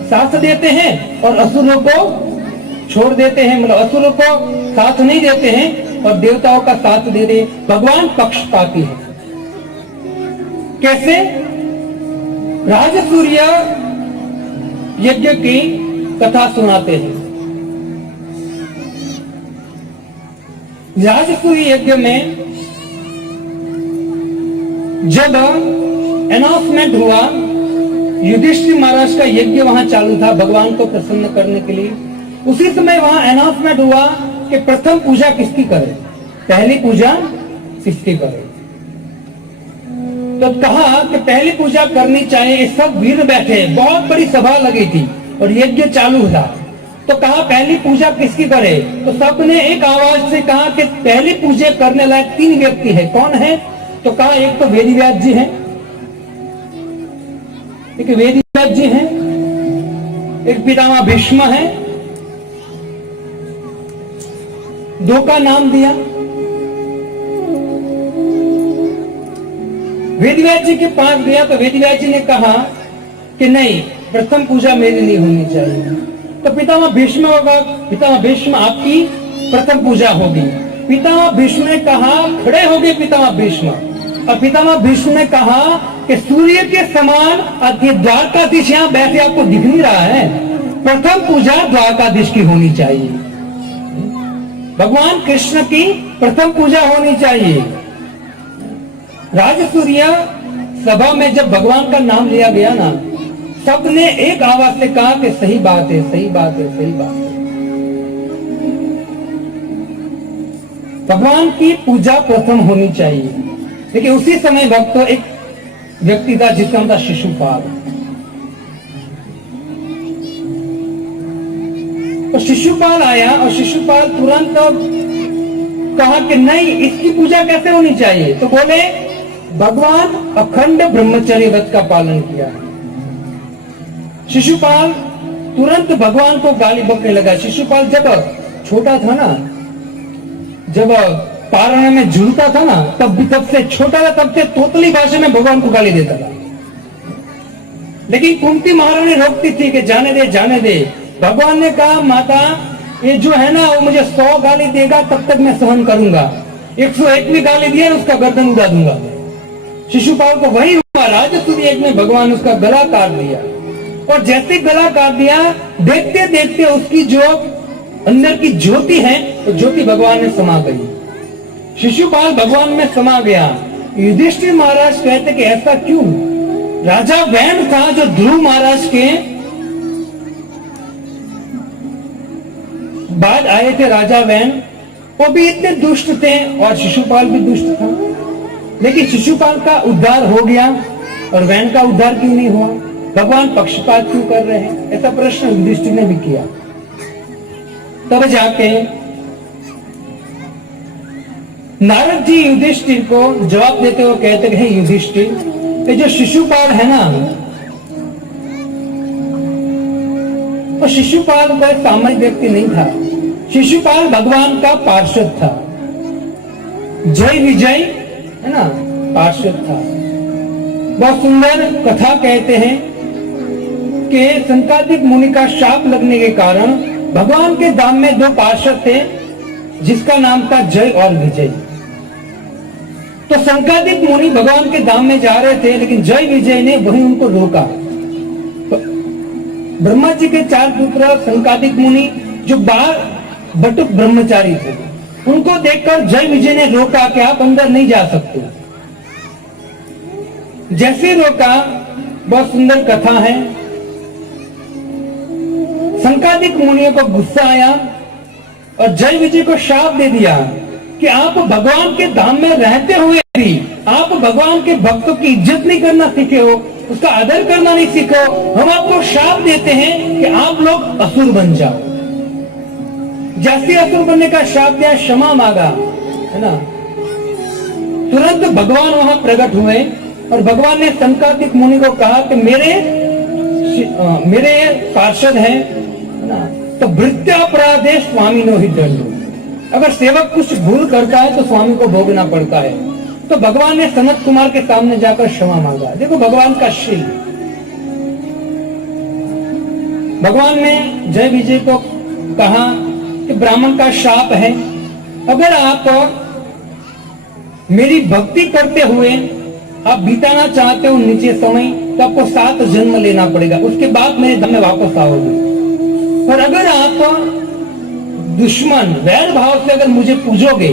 साथ देते हैं और असुरों को छोड़ देते हैं, मतलब असुरों को साथ नहीं देते हैं और देवताओं का साथ देते हैं, भगवान पक्षपाती है। कैसे? राजसूर्य यज्ञ की कथा सुनाते हैं। राजसूर्य यज्ञ में जब अनाउंसमेंट हुआ, युधिष्ठिर महाराज का यज्ञ वहां चालू था भगवान को प्रसन्न करने के लिए, उसी समय वहां अनाउंसमेंट हुआ कि प्रथम पूजा किसकी करे, पहली पूजा किसकी करे। तो कहा कि पहली पूजा करनी चाहिए। सब वीर बैठे, बहुत बड़ी सभा लगी थी और यज्ञ चालू था, तो कहा पहली पूजा किसकी करे। तो सबने एक आवाज से कहा कि पहली पूजा करने लायक 3 व्यक्ति है। कौन है? तो कहा एक तो वेदव्यास जी हैं, एक वेदव्यास जी हैं, एक पितामह भीष्म है, 2 का नाम दिया। वेदव्यास जी के पास गया तो वेदव्यास जी ने कहा कि नहीं, प्रथम पूजा मेरी नहीं होनी चाहिए। तो पितामह भीष्म होगा, पितामह भीष्म आपकी प्रथम पूजा होगी। पितामह भीष्म ने कहा, खड़े हो गए पितामह भीष्म, और पितामह भीष्म ने कहा कि सूर्य के समान ये द्वारकाधीश यहाँ बैठे आपको दिख नहीं रहा है, प्रथम पूजा द्वारकाधीश की होनी चाहिए, भगवान कृष्ण की प्रथम पूजा होनी चाहिए। राजसूर्य सभा में जब भगवान का नाम लिया गया ना, सबने एक आवाज से कहा कि सही बात है, सही बात है, सही बात है, भगवान की पूजा प्रथम होनी चाहिए। लेकिन उसी समय भक्तों एक व्यक्ति था जिसका नाम था शिशुपाल। तो शिशुपाल आया और शिशुपाल तुरंत कहा कि नहीं, इसकी पूजा कैसे होनी चाहिए। तो बोले भगवान अखंड ब्रह्मचर्य व्रत का पालन किया है। शिशुपाल तुरंत भगवान को गाली बकने लगा। शिशुपाल जब छोटा था ना, जब पारण में झूलता था ना, तब से छोटा था, तब से तोतली भाषा में भगवान को गाली देता था। लेकिन कुंती महारानी रोकती थी कि जाने दे, जाने दे। भगवान ने कहा माता ये जो है ना, वो मुझे 100 गाली देगा तब तक मैं सहन करूंगा, 101वीं गाली दिए उसका गर्दन उड़ा दूंगा। शिशुपाल को वही हुआ, राजसूर्य यज्ञ में भगवान उसका गला काट दिया, और जैसे गला काट दिया, देखते देखते उसकी जो अंदर की ज्योति है, तो ज्योति भगवान में समा गई। शिशुपाल भगवान में समा गया। युधिष्ठिर महाराज कहते कि ऐसा क्यों? राजा वैन था जो ध्रुव महाराज के बाद आए थे, राजा वैन, वो भी इतने दुष्ट थे और शिशुपाल भी दुष्ट था। लेकिन शिशुपाल का उद्धार हो गया और वैन का उद्धार क्यों नहीं हुआ? भगवान पक्षपात क्यों कर रहे हैं? ऐसा प्रश्न युधिष्ठिर ने भी किया। तब जाके नारद जी युधिष्ठिर को जवाब देते हुए कहते हैं, युधिष्ठिर, ये जो शिशुपाल है ना, तो शिशुपाल कोई सामान्य व्यक्ति नहीं था। शिशुपाल भगवान का पार्षद था। जय विजय है ना, पार्षद था। बहुत सुंदर कथा कहते हैं कि संकादिक मुनि का शाप लगने के कारण भगवान के धाम में दो पार्षद थे, जिसका नाम था जय और विजय। तो संकादिक मुनि भगवान के धाम में जा रहे थे, लेकिन जय विजय ने वहीं उनको रोका। ब्रह्मा जी के 4 पुत्र संकादिक मुनि जो 12 बटुक ब्रह्मचारी थे, उनको देखकर जय विजय ने रोका कि आप अंदर नहीं जा सकते। जैसे रोका, बहुत सुंदर कथा है, संकादिक मुनियों को गुस्सा आया और जय विजय को शाप दे दिया कि आप भगवान के धाम में रहते हुए भी आप भगवान के भक्तों की इज्जत नहीं करना सीखे हो, उसका आदर करना नहीं सीखो, हम आपको शाप देते हैं कि आप लोग असुर बन जाओ। जैसे असुर बनने का शाप दिया, क्षमा मांगा, है ना, तुरंत भगवान वहां प्रकट हुए और भगवान ने संकादिक मुनि को कहा कि मेरे पार्षद हैं, है ना, तो भृत्यापराधे स्वामिनो हि दंडो। अगर सेवक कुछ भूल करता है तो स्वामी को भोगना पड़ता है। तो भगवान ने सनत कुमार के सामने जाकर क्षमा मांगा। देखो भगवान का शील। भगवान ने जय विजय को कहा कि ब्राह्मण का शाप है, अगर आप मेरी भक्ति करते हुए आप बिताना चाहते हो नीचे समय, तो आपको 7 जन्म लेना पड़ेगा, उसके बाद मेरे धाम में वापस आओगे। और अगर आप दुश्मन वैर भाव से अगर मुझे पूजोगे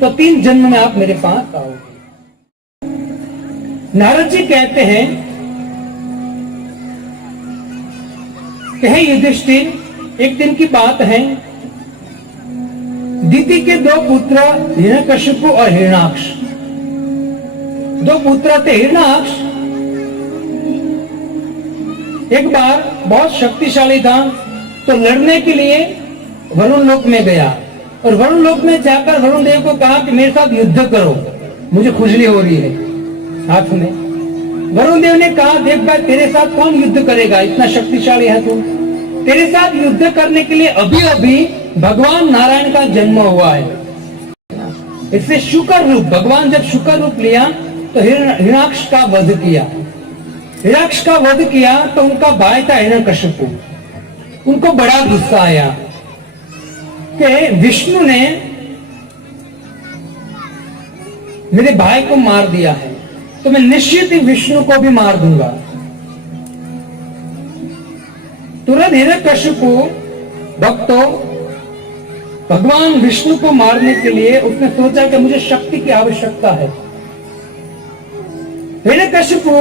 तो 3 जन्म में आप मेरे पास आओगे। नारद जी कहते हैं कि हे युधिष्ठिर, एक दिन की बात है, दिति के 2 पुत्र हिरण्यकशिपु और हिरण्याक्ष, 2 पुत्र थे। हिरण्याक्ष एक बार बहुत शक्तिशाली था, तो लड़ने के लिए वरुण लोक में गया और वरुण लोक में जाकर वरुण देव को कहा कि मेरे साथ युद्ध करो, मुझे खुजली हो रही है हाथ में। वरुण देव ने कहा, देख भाई, तेरे साथ कौन युद्ध करेगा, इतना शक्तिशाली है तू। तेरे साथ युद्ध करने के लिए अभी अभी भगवान नारायण का जन्म हुआ है। इससे शुक्र रूप, भगवान जब शुक्र रूप लिया तो हिरण्याक्ष का वध किया। हिरण्याक्ष का वध किया तो उनका भाई था हिरण्यकशिपु, उनको बड़ा गुस्सा आया कि विष्णु ने मेरे भाई को मार दिया है, तो मैं निश्चित ही विष्णु को भी मार दूंगा। तुरंत हिरण्यकशिपु भक्तों भगवान विष्णु को मारने के लिए उसने सोचा कि मुझे शक्ति की आवश्यकता है। हिरण्यकशिपु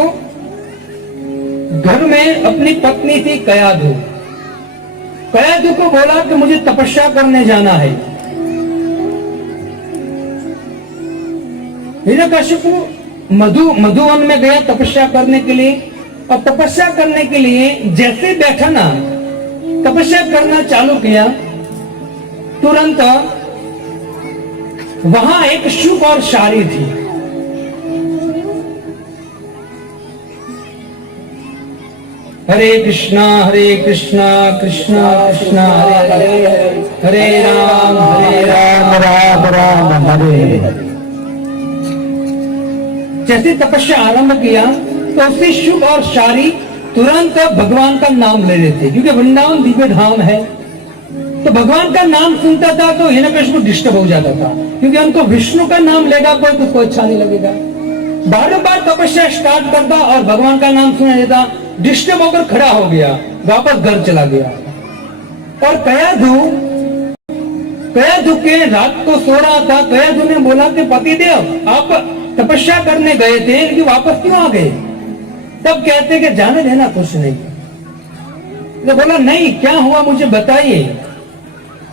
घर में अपनी पत्नी थी कयाधु, कयाधु को बोला कि मुझे तपस्या करने जाना है। हिरण्यकशिपु मधुवन में गया तपस्या करने के लिए, और तपस्या करने के लिए जैसे बैठा ना, तपस्या करना चालू किया, तुरंत वहां एक शुक और शारी थी। हरे कृष्णा कृष्णा कृष्णा हरे हरे, हरे राम राम राम हरे हरे। जैसे तपस्या आरंभ किया तो उससे शुक और शारी तुरंत भगवान का नाम ले लेते, क्योंकि वृंदावन दिव्य धाम है। तो भगवान का नाम सुनता था तो हिरण्यकशिपु डिस्टर्ब हो जाता था, क्योंकि उनको विष्णु का नाम लेगा कोई तो उसको अच्छा नहीं लगेगा। बार बार तपस्या स्टार्ट करता और भगवान का नाम सुना देता, डिस्टर्ब होकर खड़ा हो गया, वापस घर चला गया। और कयाधु के रात को सो रहा था, कयाधु ने बोला कि पतिदेव आप तपस्या करने गए थे, लेकिन वापस क्यों आ गए? तब कहते कि जाने देना, कुछ नहीं। तो बोला नहीं, क्या हुआ मुझे बताइए।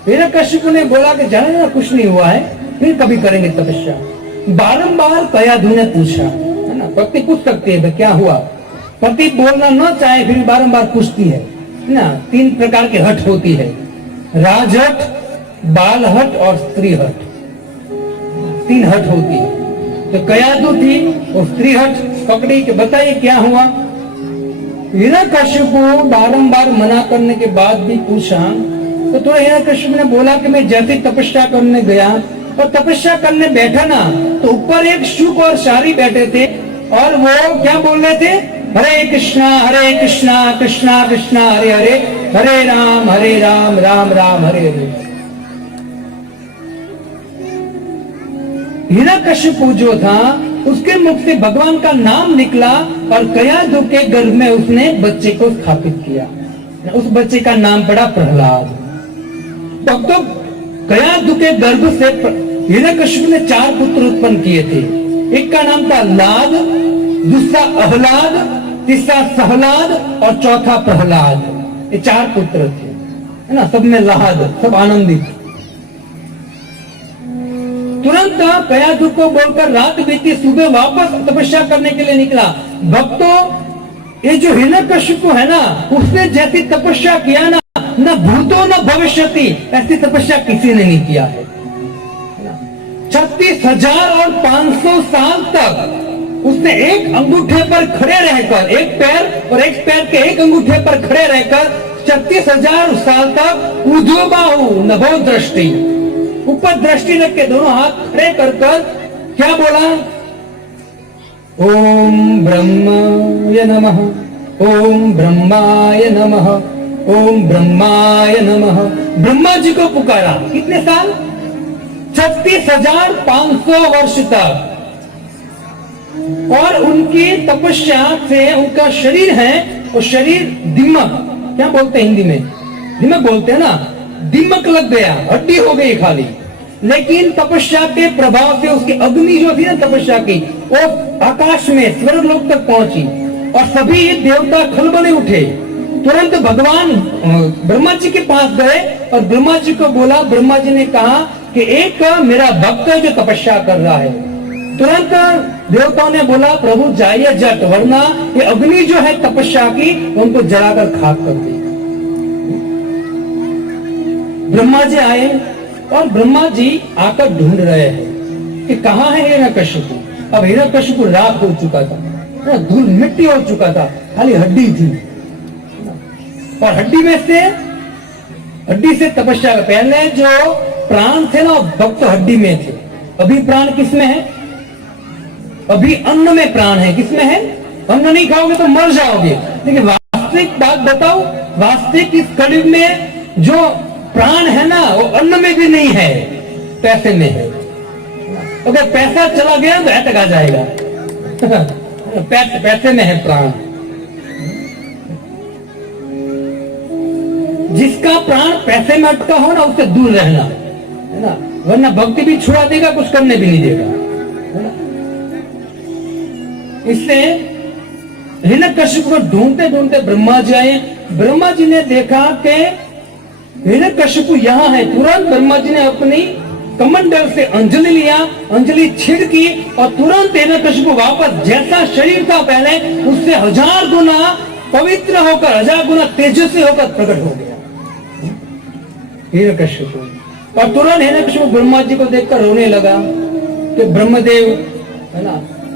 हिरण्यकशिपु ने बोला कि जाने देना, कुछ नहीं हुआ है, फिर कभी करेंगे तपस्या। बारंबार कयाधु ने पूछा, है ना, पत्नी पूछ सकती है क्या हुआ, पति बोलना न चाहे फिर बारंबार पूछती है ना। 3 प्रकार की हट होती है, राजहट, बाल हट और स्त्री हट। तीन हट होती है। तो कयादु थी वो स्त्री हट पकड़ी कि बताइए क्या हुआ। हिरण्यकश्यप को बारंबार मना करने के बाद भी पूछा तो थोड़ा हिरण्यकश्यप ने बोला कि मैं जैसे तपस्या करने गया और तपस्या करने बैठा ना तो ऊपर एक शुक और शारी बैठे थे और वो क्या बोल रहे थे, हरे कृष्णा कृष्णा कृष्णा हरे हरे, हरे राम राम राम हरे हरे। हिरण्यकश्यप जो था उसके मुख से भगवान का नाम निकला और कयादु के गर्भ में उसने बच्चे को स्थापित किया। उस बच्चे का नाम पड़ा प्रहलाद। तब तो कयादु के गर्भ से हिरण्यकश्यप ने 4 पुत्र उत्पन्न किए थे। एक का नाम था लाद, दूसरा अहलाद, तीसरा सहलाद और चौथा प्रहलाद। ये 4 पुत्र थे, है ना, सब में लाद, सब आनंदित। तुरंत कयादु को बोलकर रात बीती, सुबह वापस तपस्या करने के लिए निकला। भक्तों, ये जो हिरण्यकश्यप है ना, उसने जैसी तपस्या किया ना, न भूतो न भविष्यति, ऐसी तपस्या किसी ने नहीं किया है। 36,500 साल तक उसने एक अंगूठे पर खड़े रहकर, एक पैर और एक पैर के एक अंगूठे पर खड़े रहकर 36,000 साल तक ऊर्ध्व बाहु नभो दृष्टि, ऊपर दृष्टि रख के दोनों हाथ खड़े कर क्या बोला, ओम ब्रह्माय नमः, ओम ब्रह्माय नमः, ओम ब्रह्माय नमः। ब्रह्मा जी को पुकारा। कितने साल? 36,500 वर्ष तक। और उनकी तपस्या से उनका शरीर है, वो शरीर दिमक, क्या बोलते हैं हिंदी में, दिमक बोलते हैं ना, दिमक लग गया, हड्डी हो गई खाली। लेकिन तपस्या के प्रभाव से उसकी अग्नि जो थी ना तपस्या की, वो आकाश में स्वर्गलोक तक पहुंची और सभी देवता खलबले उठे। तुरंत भगवान ब्रह्मा जी के पास गए और ब्रह्मा जी को बोला। ब्रह्मा जी ने कहा कि एक मेरा भक्त है जो तपस्या कर रहा है। तुरंत देवताओं ने बोला, प्रभु जाइए जट, वरना ये अग्नि जो है तपस्या की उनको जलाकर खाक कर दी। ब्रह्मा जी आए और ब्रह्मा जी आकर ढूंढ रहे हैं कि कहाँ है हिरण्यकश्यप। अब हिरण्यकश्यप राख हो चुका था, धूल मिट्टी हो चुका था, खाली हड्डी थी। और हड्डी से तपस्या, पहले जो प्राण थे ना भक्त हड्डी में थे, अभी प्राण किसमें है? अभी अन्न में प्राण है। किसमें है? अन्न नहीं खाओगे तो मर जाओगे। लेकिन वास्तविक बात बताओ, वास्तविक इस कलयुग में जो प्राण है ना वो अन्न में भी नहीं है, पैसे में है। अगर पैसा चला गया तो अटक आ जाएगा। पैसे में है प्राण। जिसका प्राण पैसे में अटका हो ना उससे दूर रहना, है ना, वरना भक्ति भी छुड़ा देगा, कुछ करने भी नहीं देगा, है ना। इससे हिरण्यकश्यप को ढूंढते ढूंढते ब्रह्मा जी आए। ब्रह्मा जी ने देखा कि हिरण्यकश्यप यहाँ है। तुरंत ब्रह्मा जी ने अपनी कमंडल से अंजलि लिया, अंजलि छिड़की और तुरंत हिरण्यकश्यप वापस जैसा शरीर था पहले उससे 1000 गुना पवित्र होकर, 1000 गुना तेजस्वी होकर प्रकट हो गया हिरण्यकश्यप। और तुरंत हिरण्यकश्यप ब्रह्मा जी को देखकर रोने लगा कि ब्रह्मदेव, है ना,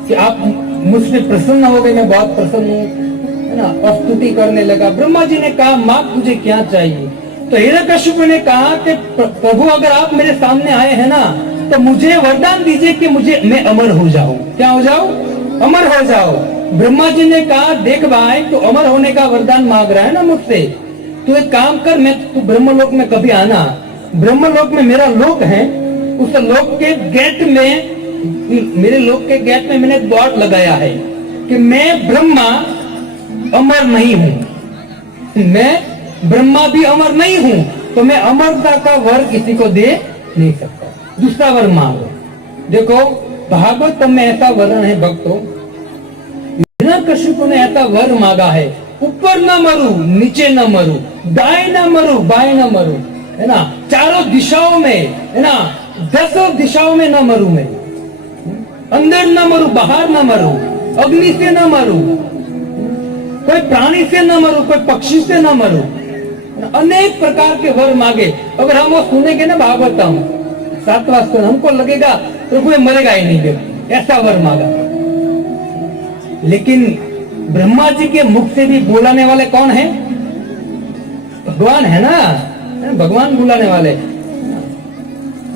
कि आप मुझसे प्रसन्न हो गए, मैं बहुत प्रसन्न हूँ, है ना, और स्तुति करने लगा। ब्रह्मा जी ने कहा, माँ तुझे क्या चाहिए? तो हिरण्यकश्यप ने कहा कि प्रभु अगर आप मेरे सामने आए हैं ना तो मुझे वरदान दीजिए कि मैं अमर हो जाऊं। क्या हो जाऊं? अमर हो जाओ। ब्रह्मा जी ने कहा, देख भाई तू अमर होने का वरदान मांग रहा है ना मुझसे, तू एक काम कर, तू ब्रह्मलोक में कभी आना। ब्रह्मलोक में मेरा लोक है, उस लोक के गेट में, मेरे लोक के गेट में मैंने बोर्ड लगाया है कि मैं ब्रह्मा अमर नहीं हूं, मैं ब्रह्मा भी अमर नहीं हूं, तो मैं अमरता का वर किसी को दे नहीं सकता। दूसरा वर मांगो। देखो भागवत में ऐसा वर्णन है भक्तों, हिरण्यकश्यप ने ऐसा वर मांगा है, ऊपर न मरू, नीचे न मरू, दाएं न मरू, बाएं न मरू, है ना, चारों दिशाओं में, है ना, 10 दिशाओं में न मरू मैं, अंदर न मरू, बाहर न मरू, अग्नि से न मरू, कोई प्राणी से न मरू, कोई पक्षी से न मरू। अनेक प्रकार के वर मांगे। अगर हम वो सुनेंगे ना भागवतम 7वां स्कंद, हमको लगेगा तो कोई मरेगा ही नहीं व्यक्ति, ऐसा वर मांगा। लेकिन ब्रह्मा जी के मुख से भी बुलाने वाले कौन है? भगवान है ना, भगवान बुलाने वाले।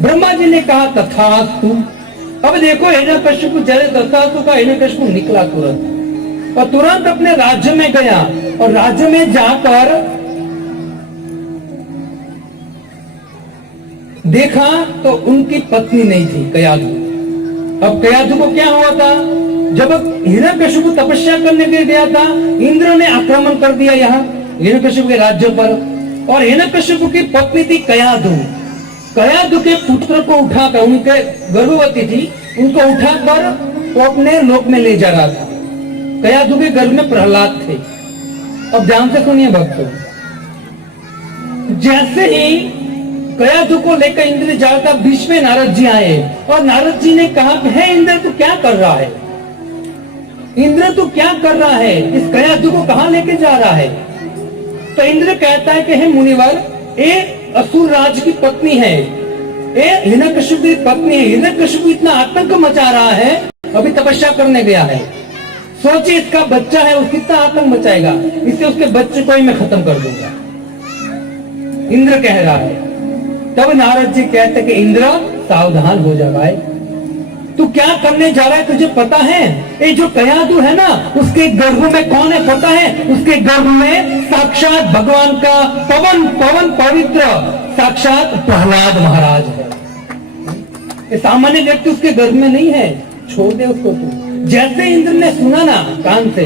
ब्रह्मा जी ने कहा तथास्तु। अब देखो हिरण्यकशिपु जैसे तथास्तु का हिरण्यकशिपु निकला तुरंत, और तुरंत अपने राज्य में गया, और राज्य में जाकर देखा तो उनकी पत्नी नहीं थी, कयाधु। अब कयाधु को क्या हुआ था? जब हिरण्यकशिपु तपस्या करने के लिए गया था, इंद्र ने आक्रमण कर दिया यहाँ हिरण्यकशिपु के राज्य पर, और हिरण्यकशिपु की पत्नी थी कयाधु। कयाधु के पुत्र को उठाकर, उनके गर्भवती थी, उनको उठाकर वो अपने लोक में ले जा रहा था। कयाधु के गर्भ में प्रहलाद थे। अब ध्यान से सुनिए भक्तों, जैसे ही कयाधु को लेकर इंद्र जा रहा था, बीच में नारद जी आए, और नारद जी ने कहा कि हे इंद्र, तू क्या कर रहा है? इंद्र तू क्या कर रहा है? इस कयाधु को कहां लेके जा रहा है? तो इंद्र कहता है कि हे मुनिवर, ये असुर राज की पत्नी है, ये हिरण्यकशिपु की पत्नी है। हिरण्यकशिपु इतना आतंक मचा रहा है, अभी तपस्या करने गया है। सोचिए इसका बच्चा है, वो कितना आतंक मचाएगा, इससे उसके बच्चे को ही मैं खत्म कर दूंगा, इंद्र कह रहा है। तब नारद जी कहते कि इंद्र सावधान हो जा भाई, तू क्या करने जा रहा है? तुझे पता है ये जो कयाधु है ना, उसके गर्भ में कौन है पता है? उसके गर्भ में साक्षात भगवान का पवन पवित्र साक्षात प्रहलाद महाराज है। ये सामान्य व्यक्ति उसके गर्भ में नहीं है, छोड़ दे उसको तू। जैसे इंद्र ने सुना ना कान से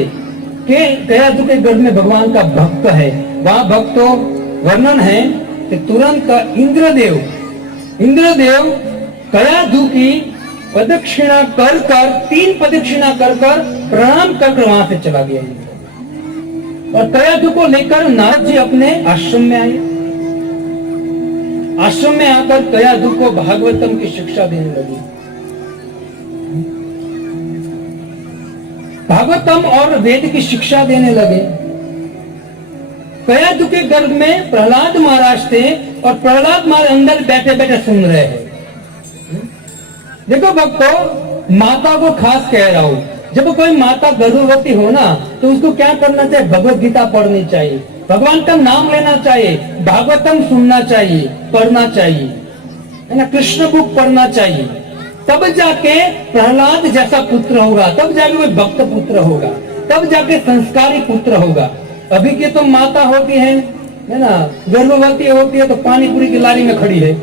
कि कयाधु के गर्भ में भगवान का भक्त है, वहां भक्तों वर्णन है कि तुरंत इंद्रदेव कयाधु की प्रदक्षिणा कर 3 प्रदक्षिणा कर प्रणाम कर वहां से चला गया, और कयाधु को लेकर नारद जी अपने आश्रम में आए। आश्रम में आकर कयाधु को भागवतम की शिक्षा देने लगी। भागवतम और वेद की शिक्षा देने लगे। कयाधु के गर्भ में प्रहलाद महाराज थे, और प्रहलाद महाराज अंदर बैठे बैठे सुन रहे हैं। देखो भक्तों, माता को खास कह रहा हूं, जब कोई माता गर्भवती हो ना, तो उसको क्या करना चाहिए? भगवत गीता पढ़नी चाहिए, भगवान का नाम लेना चाहिए, भागवतम सुनना चाहिए, पढ़ना चाहिए, है ना, कृष्ण बुक पढ़ना चाहिए। तब जाके प्रहलाद जैसा पुत्र होगा, तब जाके कोई भक्त पुत्र होगा, तब जाके संस्कारी पुत्र होगा। अभी की तो माता होती है ना, गर्भवती होती है तो पानी पूरी की लारी में खड़ी है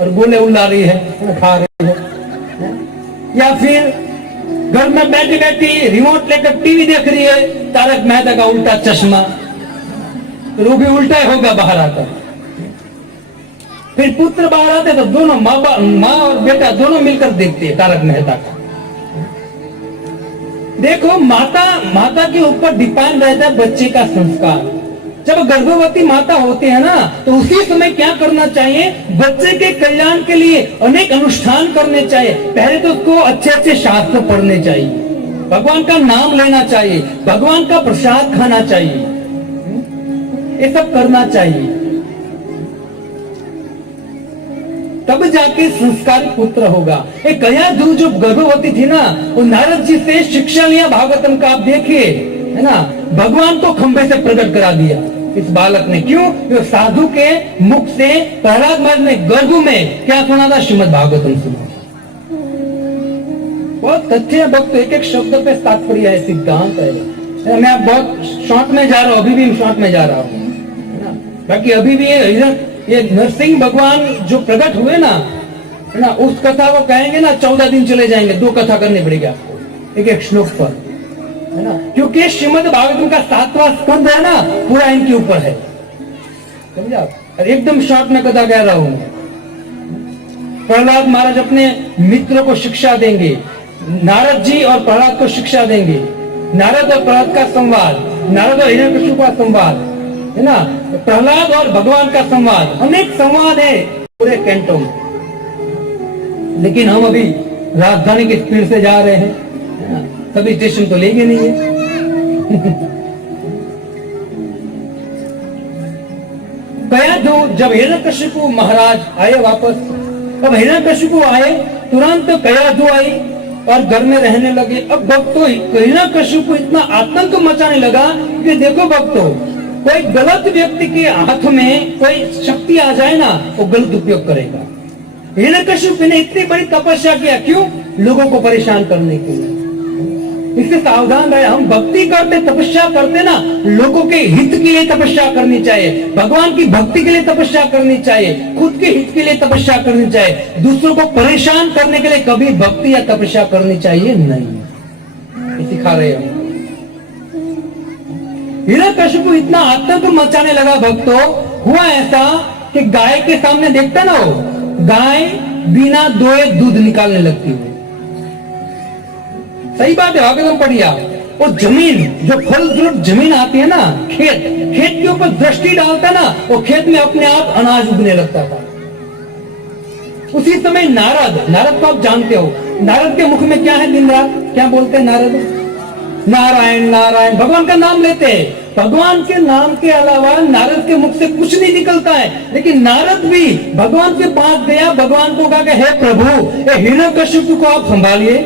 और गोले उल्ला रही है, खा रही है, या फिर घर में बैठी बैठी रिमोट लेकर टीवी देख रही है, तारक मेहता का उल्टा चश्मा, तो वो भी उल्टा ही होगा बाहर आकर। फिर पुत्र बाहर आते तो दोनों माँ और बेटा दोनों मिलकर देखते हैं तारक मेहता का। देखो, माता के ऊपर डिपेंड रहता है बच्चे का संस्कार। जब गर्भवती माता होती है ना, तो उसी समय क्या करना चाहिए? बच्चे के कल्याण के लिए अनेक अनुष्ठान करने चाहिए। पहले तो उसको अच्छे अच्छे शास्त्र पढ़ने चाहिए, भगवान का नाम लेना चाहिए, भगवान का प्रसाद खाना चाहिए, ये सब करना चाहिए, तब जाके संस्कारी पुत्र होगा। एक कयाधु जो गर्भवती थी ना, वो नारद जी से शिक्षा लिया भागवतम का। आप देखिए, है ना, भगवान को खंभे से प्रकट करा दिया इस बालक ने। क्यों? जो साधु के मुख से प्रहलाद महाराज ने गर्भ में क्या सुना था? श्रीमद् भागवतम सुना। बहुत तथ्य भक्त, एक एक शब्द पे तात्पर्य है, सिद्धांत है। मैं बहुत शॉर्ट में जा रहा हूँ, अभी भी शॉर्ट में जा रहा हूँ, है ना। बाकी अभी भी ये नरसिंह भगवान जो प्रकट हुए ना, है ना, उस कथा को कहेंगे ना 14 दिन चले जाएंगे। 2 कथा करनी पड़ेगी आपको एक एक श्लोक पर, है ना, क्योंकि श्रीमद् भागवतम का 7वां स्कंद है ना, पूरा इनके ऊपर है, समझा। और एकदम शॉर्ट में कथा कह रहा हूं। प्रहलाद महाराज अपने मित्र को शिक्षा देंगे, नारद जी और प्रहलाद को शिक्षा देंगे। नारद और प्रहलाद का संवाद, नारद और हिरण्यकशिपु का संवाद, है ना, प्रहलाद और भगवान का संवाद, अनेक संवाद है पूरे कैंटो में। लेकिन हम अभी राजधानी की स्पीड से जा रहे हैं, है ना, सभी स्टेशन तो लेंगे नहीं है। कयाधु जब हिरण्यकशिपु महाराज आए वापस, तब हिरण्यकशिपु आए तुरंत कयाधु आई और घर में रहने लगे। अब भक्तों हिरण्यकशिपु को इतना आतंक मचाने लगा कि देखो भक्तों, कोई गलत व्यक्ति के हाथ में कोई शक्ति आ जाए ना, वो गलत उपयोग करेगा। हिरण्यकशिपु ने इतनी बड़ी तपस्या किया, क्यों? लोगों को परेशान करने के लिए। इससे सावधान रहे, हम भक्ति करते, तपस्या करते ना, लोगों के हित के लिए तपस्या करनी चाहिए, भगवान की भक्ति के लिए तपस्या करनी चाहिए, खुद के हित के लिए तपस्या करनी चाहिए। दूसरों को परेशान करने के लिए कभी भक्ति या तपस्या करनी चाहिए नहीं। ये सिखा रहे हम। हिरण्यकशिपु इतना आतंक मचाने लगा भक्तों, हुआ ऐसा कि गाय के सामने देखता ना हो, गाय बिना दोए दूध निकालने लगती है। सही बात है, आगे तुम पढ़िए। वो जमीन, जो फल फ्रूट जमीन आती है ना, खेत के ऊपर दृष्टि डालता ना, वो खेत में अपने आप अनाज उगने लगता था। उसी समय नारद को आप जानते हो, नारद के मुख में क्या है? दिन रात क्या बोलते हैं नारद? नारायण नारायण, भगवान का नाम लेते हैं। भगवान के नाम के अलावा नारद के मुख से कुछ नहीं निकलता है। लेकिन नारद भी भगवान के पास गया, भगवान को कहा, हे प्रभु, हिरण्यकशिपु को आप संभालिए,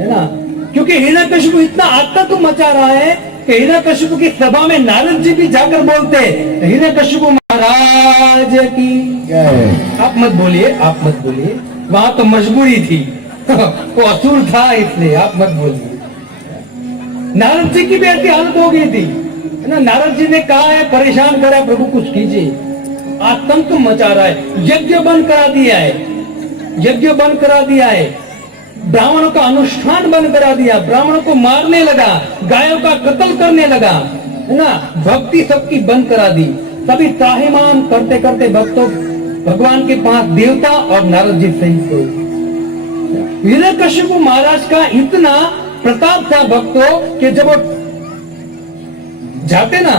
है ना, क्योंकि हिरण्यकशिपु इतना आतंक मचा रहा है कि हिरण्यकशिपु की सभा में नारद जी भी जाकर बोलते, हिरण्यकशिपु महाराज की जय। आप मत बोलिए, आप मत बोलिए, वहां तो मजबूरी थी वो असुर था इसलिए आप मत बोलिए। नारद जी की भी ऐसी हालत हो गई थी, है ना। नारद जी ने कहा है, परेशान करा, प्रभु कुछ कीजिए, आतंक मचा रहा है। यज्ञ बंद करा दिया है, यज्ञ बंद करा दिया है, ब्राह्मणों का अनुष्ठान बंद करा दिया, ब्राह्मणों को मारने लगा, गायों का कत्ल करने लगा, है ना, भक्ति सबकी बंद करा दी। सभी त्राहिमाम करते करते भक्तों भगवान के पास देवता और नारद जी सहित गए। हिरण्यकशिपु महाराज का इतना प्रताप था भक्तों कि जब वो जाते ना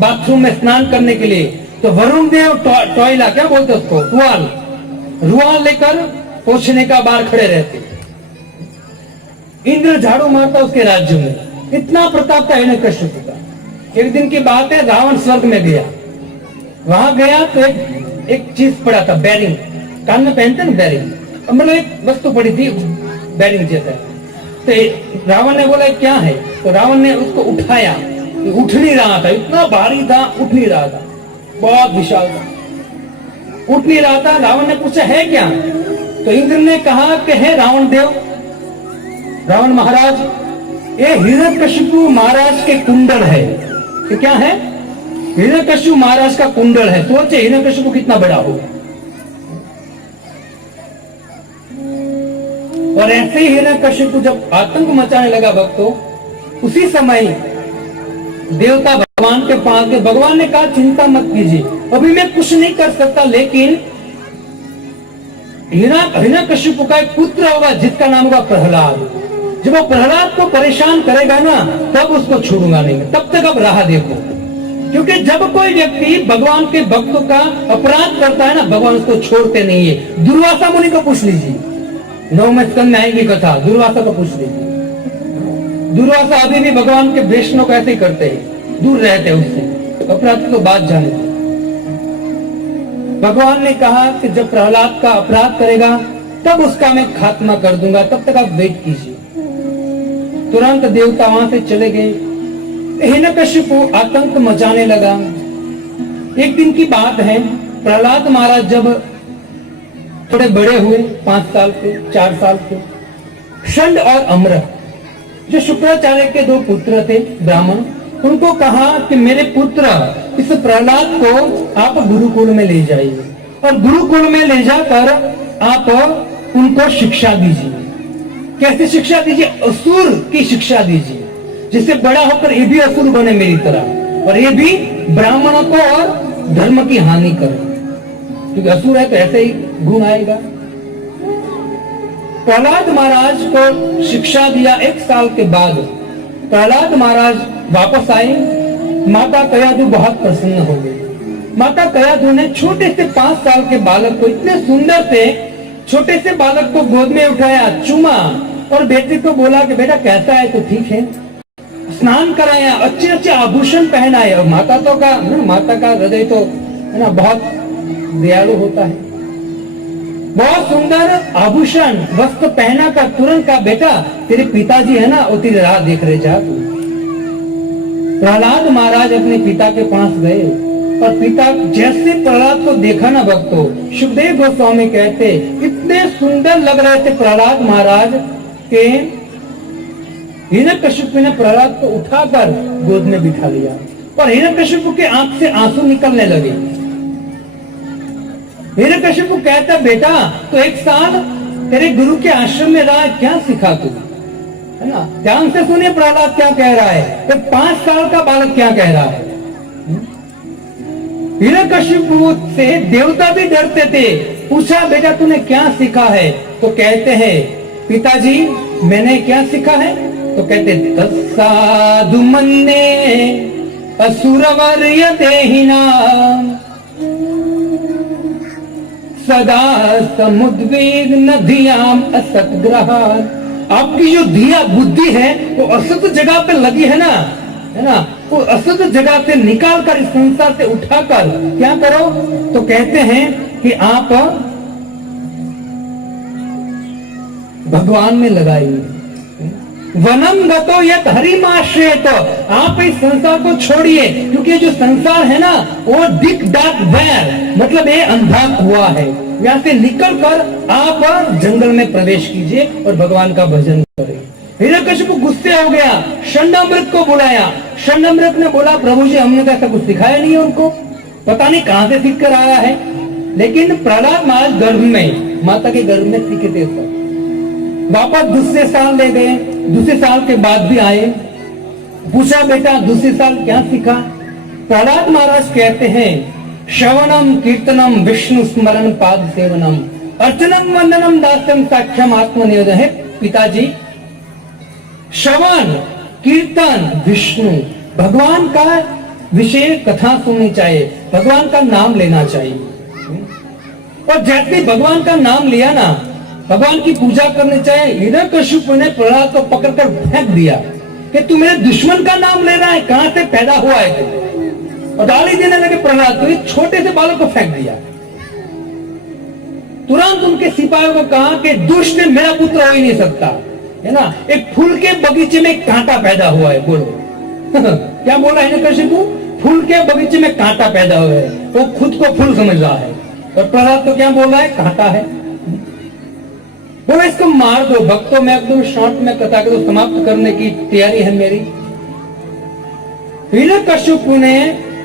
बाथरूम में स्नान करने के लिए, तो वरुण देव टॉयला, क्या बोलते उसको, रुआल लेकर पोछने का बाहर खड़े रहते। इंद्र झाड़ू मारता उसके राज्य में, इतना प्रताप था हिरण्यकशिपु का। एक दिन की बात है, रावण स्वर्ग में गया, वहां गया तो एक चीज पड़ा था, बैरिंग, कान में पहनते ना बैरिंग, मतलब एक वस्तु पड़ी थी बैरिंग जैसा। तो रावण ने बोला क्या है, तो रावण ने उसको उठाया, उठ नहीं रहा था, इतना भारी था, उठ नहीं रहा था, बहुत विशाल था, उठ नहीं रहा था। रावण ने पूछा है क्या, तो इंद्र ने कहा कि है रावण देव, रावण महाराज, ये हिरण्यकशिपु महाराज के कुंडल है। ये क्या है? हिरण्यकशिपु महाराज का कुंडल है। सोचे हिरण्यकशिपु कितना बड़ा होगा। और ऐसे ही हिरण्यकशिपु जब आतंक मचाने लगा भक्तों, उसी समय देवता भगवान के पास गए। भगवान ने कहा चिंता मत कीजिए, अभी मैं कुछ नहीं कर सकता, लेकिन हिरण्यकशिपु का एक पुत्र होगा जिसका नाम होगा प्रहलाद। जब वो प्रहलाद को परेशान करेगा ना, तब उसको छोड़ूंगा नहीं, तब तक अब राह देखो। क्योंकि जब कोई व्यक्ति भगवान के भक्तों का अपराध करता है ना, भगवान उसको छोड़ते नहीं है। दुर्वासा मुनि को पूछ लीजिए, 9वें स्कंद में आएगी कथा, दुर्वासा को पूछ लीजिए। दुर्वासा अभी भी भगवान के वैष्णव को ऐसे ही करते हैं, दूर रहते हैं उससे, अपराध तो बात जाने। भगवान ने कहा कि जब प्रहलाद का अपराध करेगा तब उसका मैं खात्मा कर दूंगा, तब तक आप वेट कीजिए। तुरंत देवता वहां से चले गए। हिरण्यकशिपु आतंक मचाने लगा। एक दिन की बात है, प्रहलाद महाराज जब थोड़े बड़े हुए, 5 साल के, 4 साल के, षंड और अम्र जो शुक्राचार्य के 2 पुत्र थे ब्राह्मण, उनको कहा कि मेरे पुत्र इस प्रहलाद को आप गुरुकुल में ले जाइए और गुरुकुल में ले जाकर आप उनको शिक्षा दीजिए। कैसे शिक्षा दीजिए? असुर की शिक्षा दीजिए, जिससे बड़ा होकर ये भी असुर बने मेरी तरह, और ये भी ब्राह्मणों को और धर्म की हानि करे, क्योंकि असुर है तो ऐसे ही गुण आएगा। प्रहलाद महाराज को शिक्षा दिया। 1 साल के बाद प्रहलाद महाराज वापस आए। माता कयाधु बहुत प्रसन्न हो गई। माता कयाधु ने छोटे से 5 साल के बालक को, इतने सुंदर से छोटे से बालक को गोद में उठाया, चूमा और बेटे को बोला कि बेटा कैसा है, तो ठीक है। स्नान कराया, अच्छे अच्छे आभूषण पहनाए। और माता का हृदय तो है ना बहुत दयालु होता है। बहुत सुंदर आभूषण वस्त्र पहना कर तुरंत का बेटा तेरे पिताजी है ना वो तेरी राह देख रहे जा तू। प्रहलाद महाराज अपने पिता के पास गए और पिता जैसे प्रहलाद को देखा ना भक्तों, सुखदेव गोस्वामी कहते इतने सुंदर लग रहे थे प्रहलाद महाराज के हिरण्यकशिपु ने प्रहलाद को उठाकर गोद में बिठा लिया और हिरण्यकशिपु के आंख से आंसू निकलने लगे। हिरण्यकशिपु कहता बेटा तो एक साल तेरे गुरु के आश्रम में रहा, क्या सीखा तू, है ना। ध्यान से सुनिए प्रहलाद क्या कह रहा है, तो 5 साल का बालक क्या कह रहा है। हिरण्यकशिपु से देवता भी डरते थे। पूछा बेटा तूने क्या सीखा है, तो कहते हैं पिताजी मैंने क्या सीखा है, तो कहते तत्साधु मन्ने असुरवर्य देहिना सदा समुद्विग्न धियाम असतग्रहात्। आपकी जो धिया बुद्धि है वो असत जगह पे लगी है ना, वो असत जगह से निकाल कर इस संसार से उठाकर क्या करो, तो कहते हैं कि आप भगवान में लगाइए। वनम गतो यत हरिमाश्रयत, आप इस संसार को छोड़िए क्योंकि ये जो संसार है ना वो डिक डाक वैर मतलब ये अंधा हुआ है। यहाँ से निकल कर आप जंगल में प्रवेश कीजिए और भगवान का भजन करें। हिरण्यकशिपु गुस्से हो गया, षण्डमृत को बुलाया। षण्डमृत ने बोला प्रभु जी हमने तो ऐसा कुछ सिखाया नहीं है उनको, पता नहीं कहां से सीख कर आया है। लेकिन प्रहलाद महाराज गर्भ में माता के गर्भ में सीखे थे सब। वापस दूसरे साल ले गए, दूसरे साल के बाद भी आए। पूछा बेटा दूसरे साल क्या सीखा। प्रहलाद महाराज कहते हैं श्रवणम कीर्तनम विष्णु स्मरण पाद सेवनम अर्चनम वंदनम दास्यम साक्ष्यम आत्मनियोजन। है पिताजी श्रवण कीर्तन विष्णु भगवान का विषय कथा सुननी चाहिए, भगवान का नाम लेना चाहिए। और जैसे भगवान का नाम लिया ना भगवान की पूजा करनी चाहिए। हिरण्यकशिपु ने प्रहलाद को पकड़कर फेंक दिया कि तू मेरे दुश्मन का नाम ले रहा है, कहां से पैदा हुआ है तू, और गाली देने लगे प्रहलाद को। एक छोटे से बालक को फेंक दिया। तुरंत उनके सिपाहियों को कहा कि दुष्ट मेरा पुत्र हो ही नहीं सकता, है ना। एक फूल के बगीचे में कांटा पैदा हुआ है, बोलो क्या बोला हिरण्यकशिपु, फूल के बगीचे में कांटा पैदा हुआ है। वो खुद को फूल समझ रहा है और प्रहलाद तो क्या बोल रहा है, कांटा है। बोला इसको मार दो। भक्तों में एकदम शॉर्ट में कथा को समाप्त करने की तैयारी है मेरी। हिरण्यकशिपु ने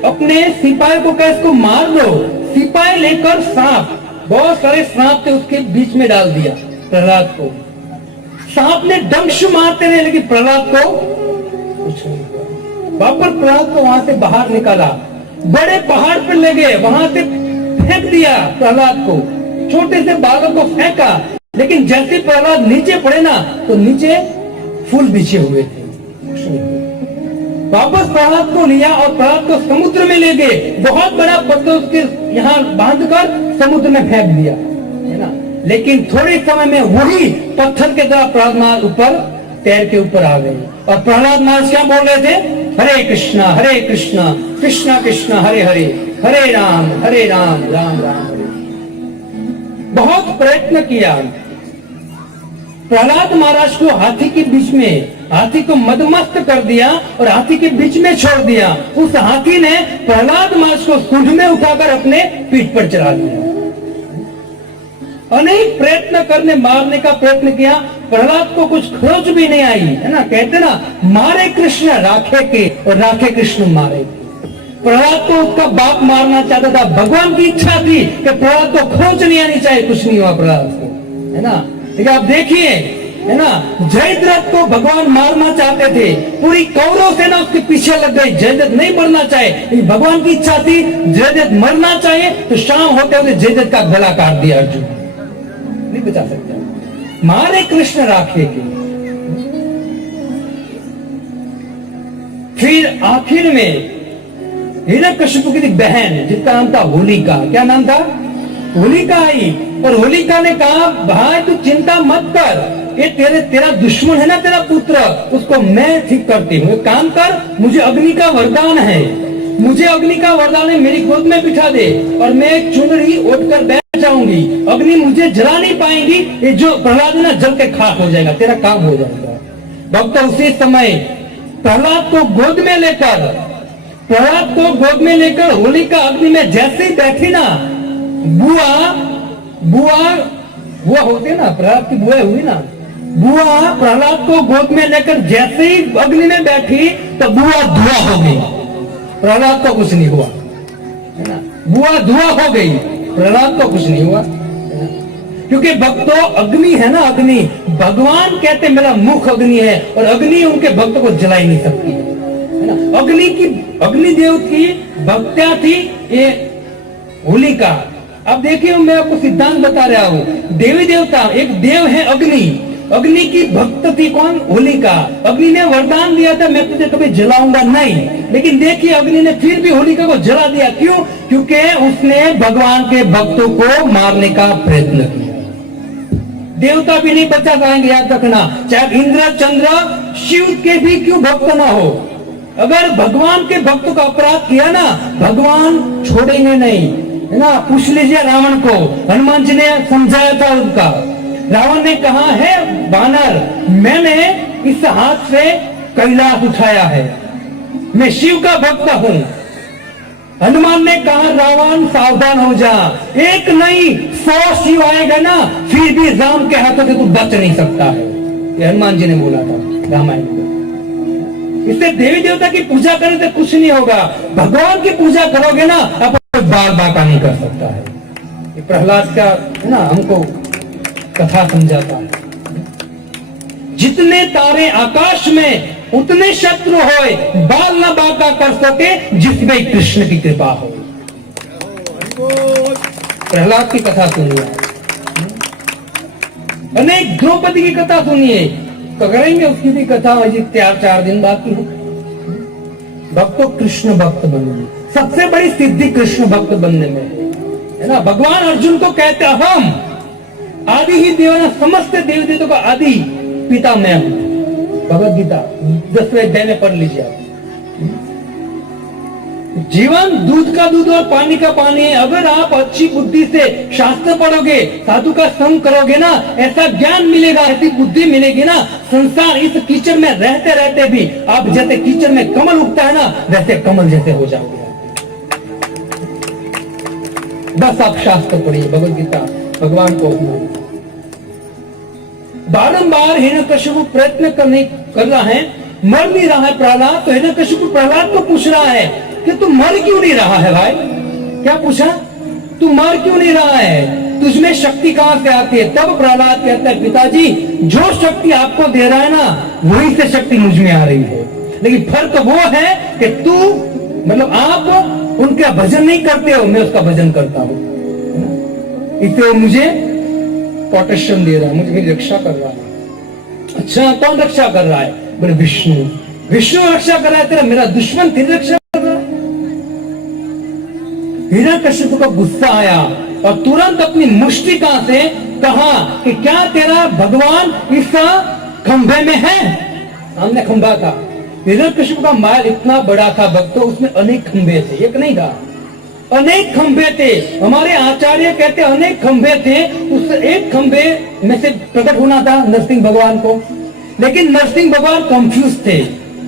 अपने सिपाही को कहा इसको मार दो। सिपाही लेकर सांप, बहुत सारे सांप थे उसके बीच में डाल दिया प्रहलाद को। सांप ने डंश मारते रहे लेकिन प्रहलाद को कुछ नहीं हुआ। वापस प्रहलाद को वहां से बाहर निकाला, बड़े पहाड़ पर ले गए, वहां से फेंक दिया प्रहलाद को। छोटे से बालक को फेंका, लेकिन जैसे प्रहलाद नीचे पड़े ना तो नीचे फूल बिछे हुए थे। वापस प्रहलाद को लिया और प्रहलाद को समुद्र में ले गए। बहुत बड़ा पत्थर उसके यहाँ बांधकर समुद्र में फेंक दिया, है ना। लेकिन थोड़े समय में वही पत्थर के द्वारा प्रहलाद महाराज ऊपर पैर के ऊपर आ गए। और प्रहलाद महाराज क्या बोल रहे थे, हरे कृष्णा कृष्णा कृष्णा हरे हरे, हरे राम राम राम हरे। बहुत प्रयत्न किया। प्रहलाद महाराज को हाथी के बीच में, हाथी को मदमस्त कर दिया और हाथी के बीच में छोड़ दिया। उस हाथी ने प्रहलाद महाराज को सूंड में उठाकर अपने पीठ पर चढ़ा दिया। अनेक प्रयत्न करने, मारने का प्रयत्न किया, प्रहलाद को कुछ खरोच भी नहीं आई, है ना। कहते ना मारे कृष्ण राखे के और राखे कृष्ण मारे। प्रहलाद को उसका बाप मारना चाहता था, भगवान की इच्छा थी कि प्रहलाद को खरोच नहीं आनी चाहिए, कुछ नहीं हुआ प्रहलाद को, है ना। लेकिन आप देखिए, है ना, जयद्रथ को भगवान मारना चाहते थे, पूरी कौरव सेना उसके पीछे लग गई। जयद्रथ नहीं मरना चाहिए, भगवान की इच्छा थी जयद्रथ मरना चाहिए, तो शाम होते होते जयद्रथ का गला काट दिया अर्जुन, नहीं बचा सकता। मारे कृष्ण राखे के। फिर आखिर में हिरण्यकशिपु की बहन जिसका नाम था होलिका, क्या नाम था, होलिका आई और होलिका ने कहा भाई तू चिंता मत कर, ये तेरा दुश्मन है ना तेरा पुत्र, उसको मैं ठीक करती हूँ। काम कर, मुझे अग्नि का वरदान है, मुझे अग्नि का वरदान है, मेरी गोद में बिठा दे और मैं एक चुनरी ओढ़कर बैठ जाऊंगी, अग्नि मुझे जला नहीं पाएंगी, ये जो प्रहलाद है ना जल के खाक हो जाएगा, तेरा काम हो जाएगा। भक्त उसी समय प्रहलाद को गोद में लेकर होलिका अग्नि में जैसे ही बैठी ना, बुआ होते ना, प्रहलाद की बुआ हुई ना, बुआ प्रहलाद को गोद में लेकर जैसे ही अग्नि में बैठी तो बुआ धुआं हो गई, प्रहलाद को कुछ नहीं हुआ, है ना। बुआ धुआं हो गई, प्रहलाद को कुछ नहीं हुआ, क्योंकि भक्तों अग्नि है ना, अग्नि भगवान कहते मेरा मुख अग्नि है, और अग्नि उनके भक्त को जला ही नहीं सकती है ना। अग्निदेव की भक्त्या थी ये होलिका। अब देखिए मैं आपको सिद्धांत बता रहा हूं, देवी देवता एक देव है अग्नि की भक्त थी कौन? होलिका। अग्नि ने वरदान दिया था मैं तुझे कभी जलाऊंगा नहीं, लेकिन देखिए अग्नि ने फिर भी होलिका को जला दिया। क्यों? क्योंकि उसने भगवान के भक्तों को मारने का प्रयत्न किया। देवता भी नहीं बचा पाएंगे, याद रखना, चाहे इंद्र चंद्र शिव के भी क्यों भक्त ना हो, अगर भगवान के भक्तों का अपराध किया ना, भगवान छोड़ेंगे नहीं, है ना। पूछ लीजिए रावण को, हनुमान जी ने समझाया था उनका। रावण ने कहा है बानर, मैंने इस हाथ से कैलाश उठाया है, मैं शिव का भक्त हूं। हनुमान ने कहा रावण सावधान हो जा, एक नहीं 100 शिव आएगा ना, फिर भी राम के हाथों से तू बच नहीं सकता है, ये हनुमान जी ने बोला था रामायण में। इससे देवी देवता की पूजा करने से कुछ नहीं होगा, भगवान की पूजा करोगे ना, आप बाल बाका नहीं कर सकता है। ये प्रहलाद का है ना, हमको कथा समझाता है। जितने तारे आकाश में उतने शत्रु होए, बाल न बाका कर सके जिसमें कृष्ण की कृपा हो। प्रहलाद की कथा सुनिए, अनेक द्रौपदी की कथा सुनिए, तो करेंगे उसकी भी कथा, अजी 4 दिन बाकी है। भक्तों कृष्ण भक्त बनने, सबसे बड़ी सिद्धि कृष्ण भक्त बनने में है ना। भगवान अर्जुन को कहते हम आदि ही देवना, समस्त देव देवताओं का आदि पिता मैं हूं। भगवद गीता 10वें अध्याय में पढ़ लीजिए आप। जीवन दूध का दूध और पानी का पानी है। अगर आप अच्छी बुद्धि से शास्त्र पढ़ोगे, साधु का संग करोगे ना, ऐसा ज्ञान मिलेगा, ऐसी बुद्धि मिलेगी ना, संसार इस कीचड़ में रहते रहते भी आप जैसे कीचड़ में कमल उगता है ना, वैसे कमल जैसे हो जाओगे। बस आप शास्त्र पढ़िए, भगवद गीता, भगवान को बारंबार हिरण्यकशिपु प्रयत्न कर रहा है, मर नहीं रहा है प्रहलाद। तो हिरण्यकशिपु प्रहलाद को पूछ रहा है कि तू मर क्यों नहीं रहा है भाई? क्या पूछा? तू मर क्यों नहीं रहा है, तुझमें शक्ति कहां से आती है? तब प्रहलाद कहता है पिताजी, जो शक्ति आपको दे रहा है ना, वही से शक्ति मुझ में आ रही है, लेकिन फर्क वो है कि तू मतलब आप उनका भजन नहीं करते हो, मैं उसका भजन करता हूं। इसलिए वो मुझे प्रोटेक्शन दे रहा है, मुझे मेरी रक्षा कर रहा है। अच्छा कौन रक्षा कर रहा है? बोले विष्णु। विष्णु रक्षा कर रहा है, तेरा मेरा दुश्मन तेरी रक्षा कर रहा है। हिरण्यकशिपु को गुस्सा आया और तुरंत अपनी मुष्टिका से कहा कि क्या तेरा भगवान इस खंभे में है? सामने खंभा था। हिरण्यकशिपु का महल इतना बड़ा था भक्तों, उसमें अनेक खंभे थे, एक नहीं था, अनेक खंभे थे। हमारे आचार्य कहते अनेक खंभे थे, उस एक खंभे में से प्रकट होना था नरसिंह भगवान को। लेकिन नरसिंह भगवान कंफ्यूज थे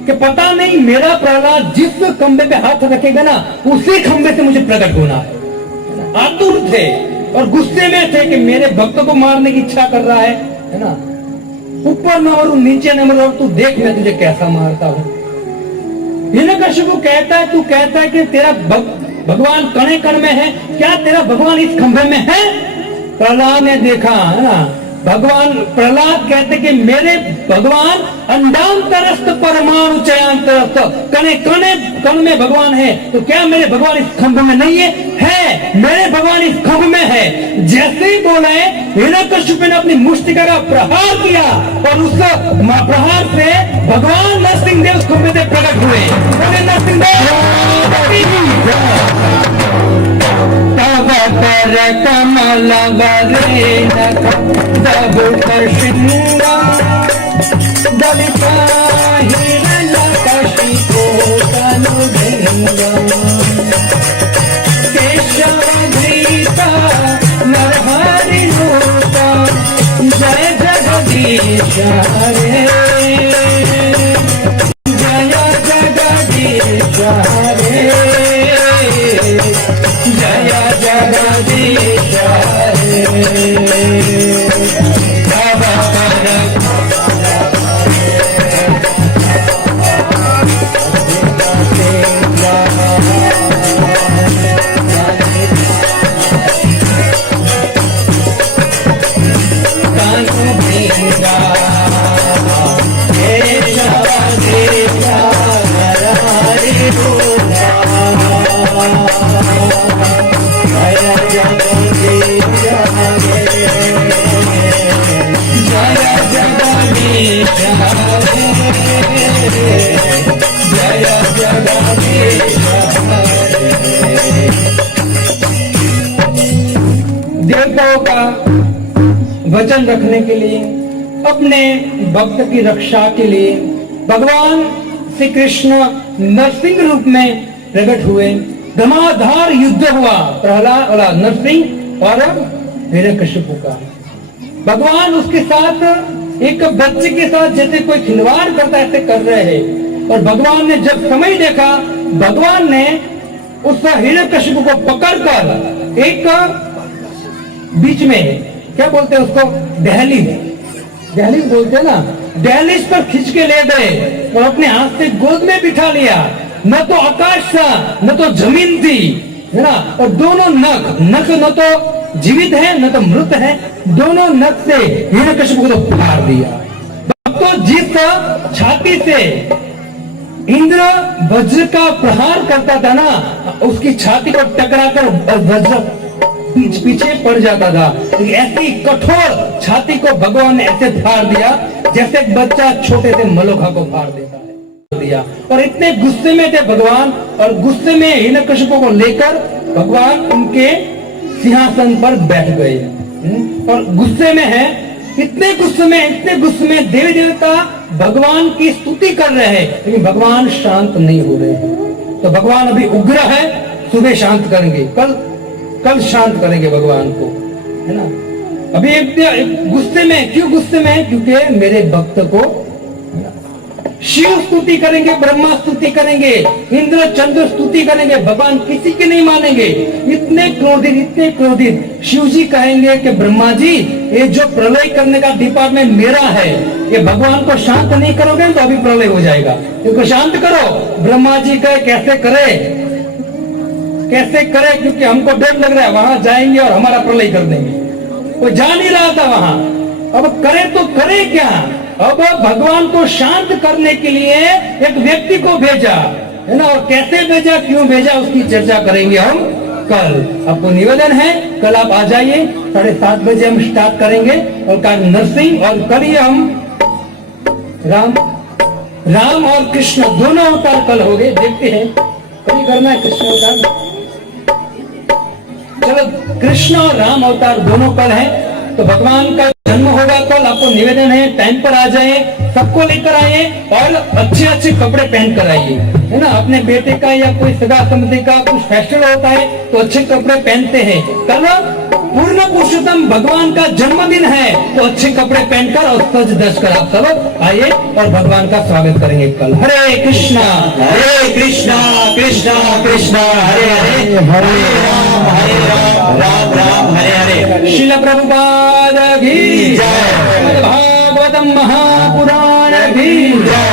कि पता नहीं मेरा प्रहलाद जिस खंभे पे हाथ रखेगा ना, उसी खंभे से मुझे प्रकट होना है। आतुर थे और गुस्से में थे कि मेरे भक्त को मारने की इच्छा कर रहा है ना। ऊपर न मरूं नीचे न मरूं, तू देख मैं तुझे कैसा मारता हूं। हिरण्यकशिपु कहता है, तू कहता है कि तेरा भगवान कण कण में है, क्या तेरा भगवान इस खंभे में है? प्रहलाद ने देखा है ना, भगवान प्रहलाद कहते कि मेरे भगवान अंडांतरस्थ परमाणु चयांतरस्थ कणे कणे कण में भगवान है, तो क्या मेरे भगवान इस खंभ में नहीं है? है, मेरे भगवान इस खंभ में है। जैसे ही बोले हिरण्यकशिपु ने अपनी मुष्टिका का प्रहार किया और उस प्रहार से भगवान नरसिंह देव उस खंभे से प्रकट हुए। नरसिंह कर कमल वरे सब प्रसिंगा दलिता हिरण्यकशिपु तनु भृंगा केशव धृता जगदीश हरे, जय जगदीश हरे, जय जगदीश हरे। देवताओं का वचन रखने के लिए, अपने भक्त की रक्षा के लिए भगवान श्री कृष्ण नरसिंह रूप में प्रकट हुए। धमाधार युद्ध हुआ प्रहलाद और नरसिंह और हिरण्यकशिपु का। भगवान उसके साथ एक बच्चे के साथ जैसे कोई खिलवाड़ करता ऐसे कर रहे हैं। और भगवान ने जब समय देखा, भगवान ने उस हिरण्यकशिपु को पकड़कर एक बीच में, क्या बोलते हैं उसको, दहलीज बोलते हैं ना, दहलीज पर खींच के ले गए और अपने हाथ से गोद में बिठा लिया। न तो आकाश था न तो जमीन थी, है ना। और दोनों नख न तो जीवित है न तो मृत है, दोनों नख से हिरण्यकशिपु को तो फाड़ दिया। तो जिस छाती से इंद्र वज्र का प्रहार करता था ना, उसकी छाती को टकराकर वज्र पीछे पड़ जाता था। ऐसी कठोर छाती को भगवान ने ऐसे फाड़ दिया जैसे एक बच्चा छोटे से मलोखा को फाड़ देता है। और इतने गुस्से में थे भगवान, और गुस्से में हिरण्यकशिपु को लेकर भगवान उनके सिंहासन पर बैठ गए। और गुस्से में है, इतने गुस्से में देवी देवता भगवान की स्तुति कर रहे हैं, लेकिन भगवान शांत नहीं हो रहे हैं। तो भगवान अभी उग्र है, सुबह शांत करेंगे, कल शांत करेंगे भगवान को, है ना। अभी एक गुस्से में, क्यों गुस्से में? क्योंकि मेरे भक्त को शिव स्तुति करेंगे, ब्रह्मा स्तुति करेंगे, इंद्र चंद्र स्तुति करेंगे, भगवान किसी की नहीं मानेंगे। इतने क्रोधित शिव जी कहेंगे कि ब्रह्मा जी, ये जो प्रलय करने का डिपार्टमेंट मेरा है, ये भगवान को शांत नहीं करोगे तो अभी प्रलय हो जाएगा, इनको शांत करो। ब्रह्मा जी कहे कैसे करे, क्योंकि हमको डर लग रहा है, वहां जाएंगे और हमारा प्रलय कर देंगे। कोई जा नहीं रहा था वहां, अब करे तो करे क्या? अब भगवान को शांत करने के लिए एक व्यक्ति को भेजा, है ना। और कैसे भेजा, क्यों भेजा, उसकी चर्चा करेंगे हम कल। आपको निवेदन है, कल आप आ जाइए, 7:30 बजे हम स्टार्ट करेंगे। और कल नरसिंह, और कल ही हम राम और कृष्ण दोनों अवतार कल हो गए। देखते हैं कल करना है कृष्ण अवतार। चलो, कृष्ण और राम अवतार दोनों कल है, तो भगवान का जन्म होगा कल। आपको निवेदन है, टाइम पर आ जाए, सबको लेकर आइए और अच्छे कपड़े पहन कर आइए, है ना। अपने बेटे का या कोई सगा संबंधी का कुछ फेस्टिवल होता है तो अच्छे कपड़े पहनते हैं। कल पूर्ण पुरुषोत्तम भगवान का जन्मदिन है, तो अच्छे कपड़े पहनकर और सज धज कर आप सब आइए और भगवान का स्वागत करेंगे कल। हरे कृष्णा कृष्णा कृष्णा हरे हरे, हरे राम राम हरे हरे। श्रील प्रभुपाद की जय, भागवतम महापुराण की जय।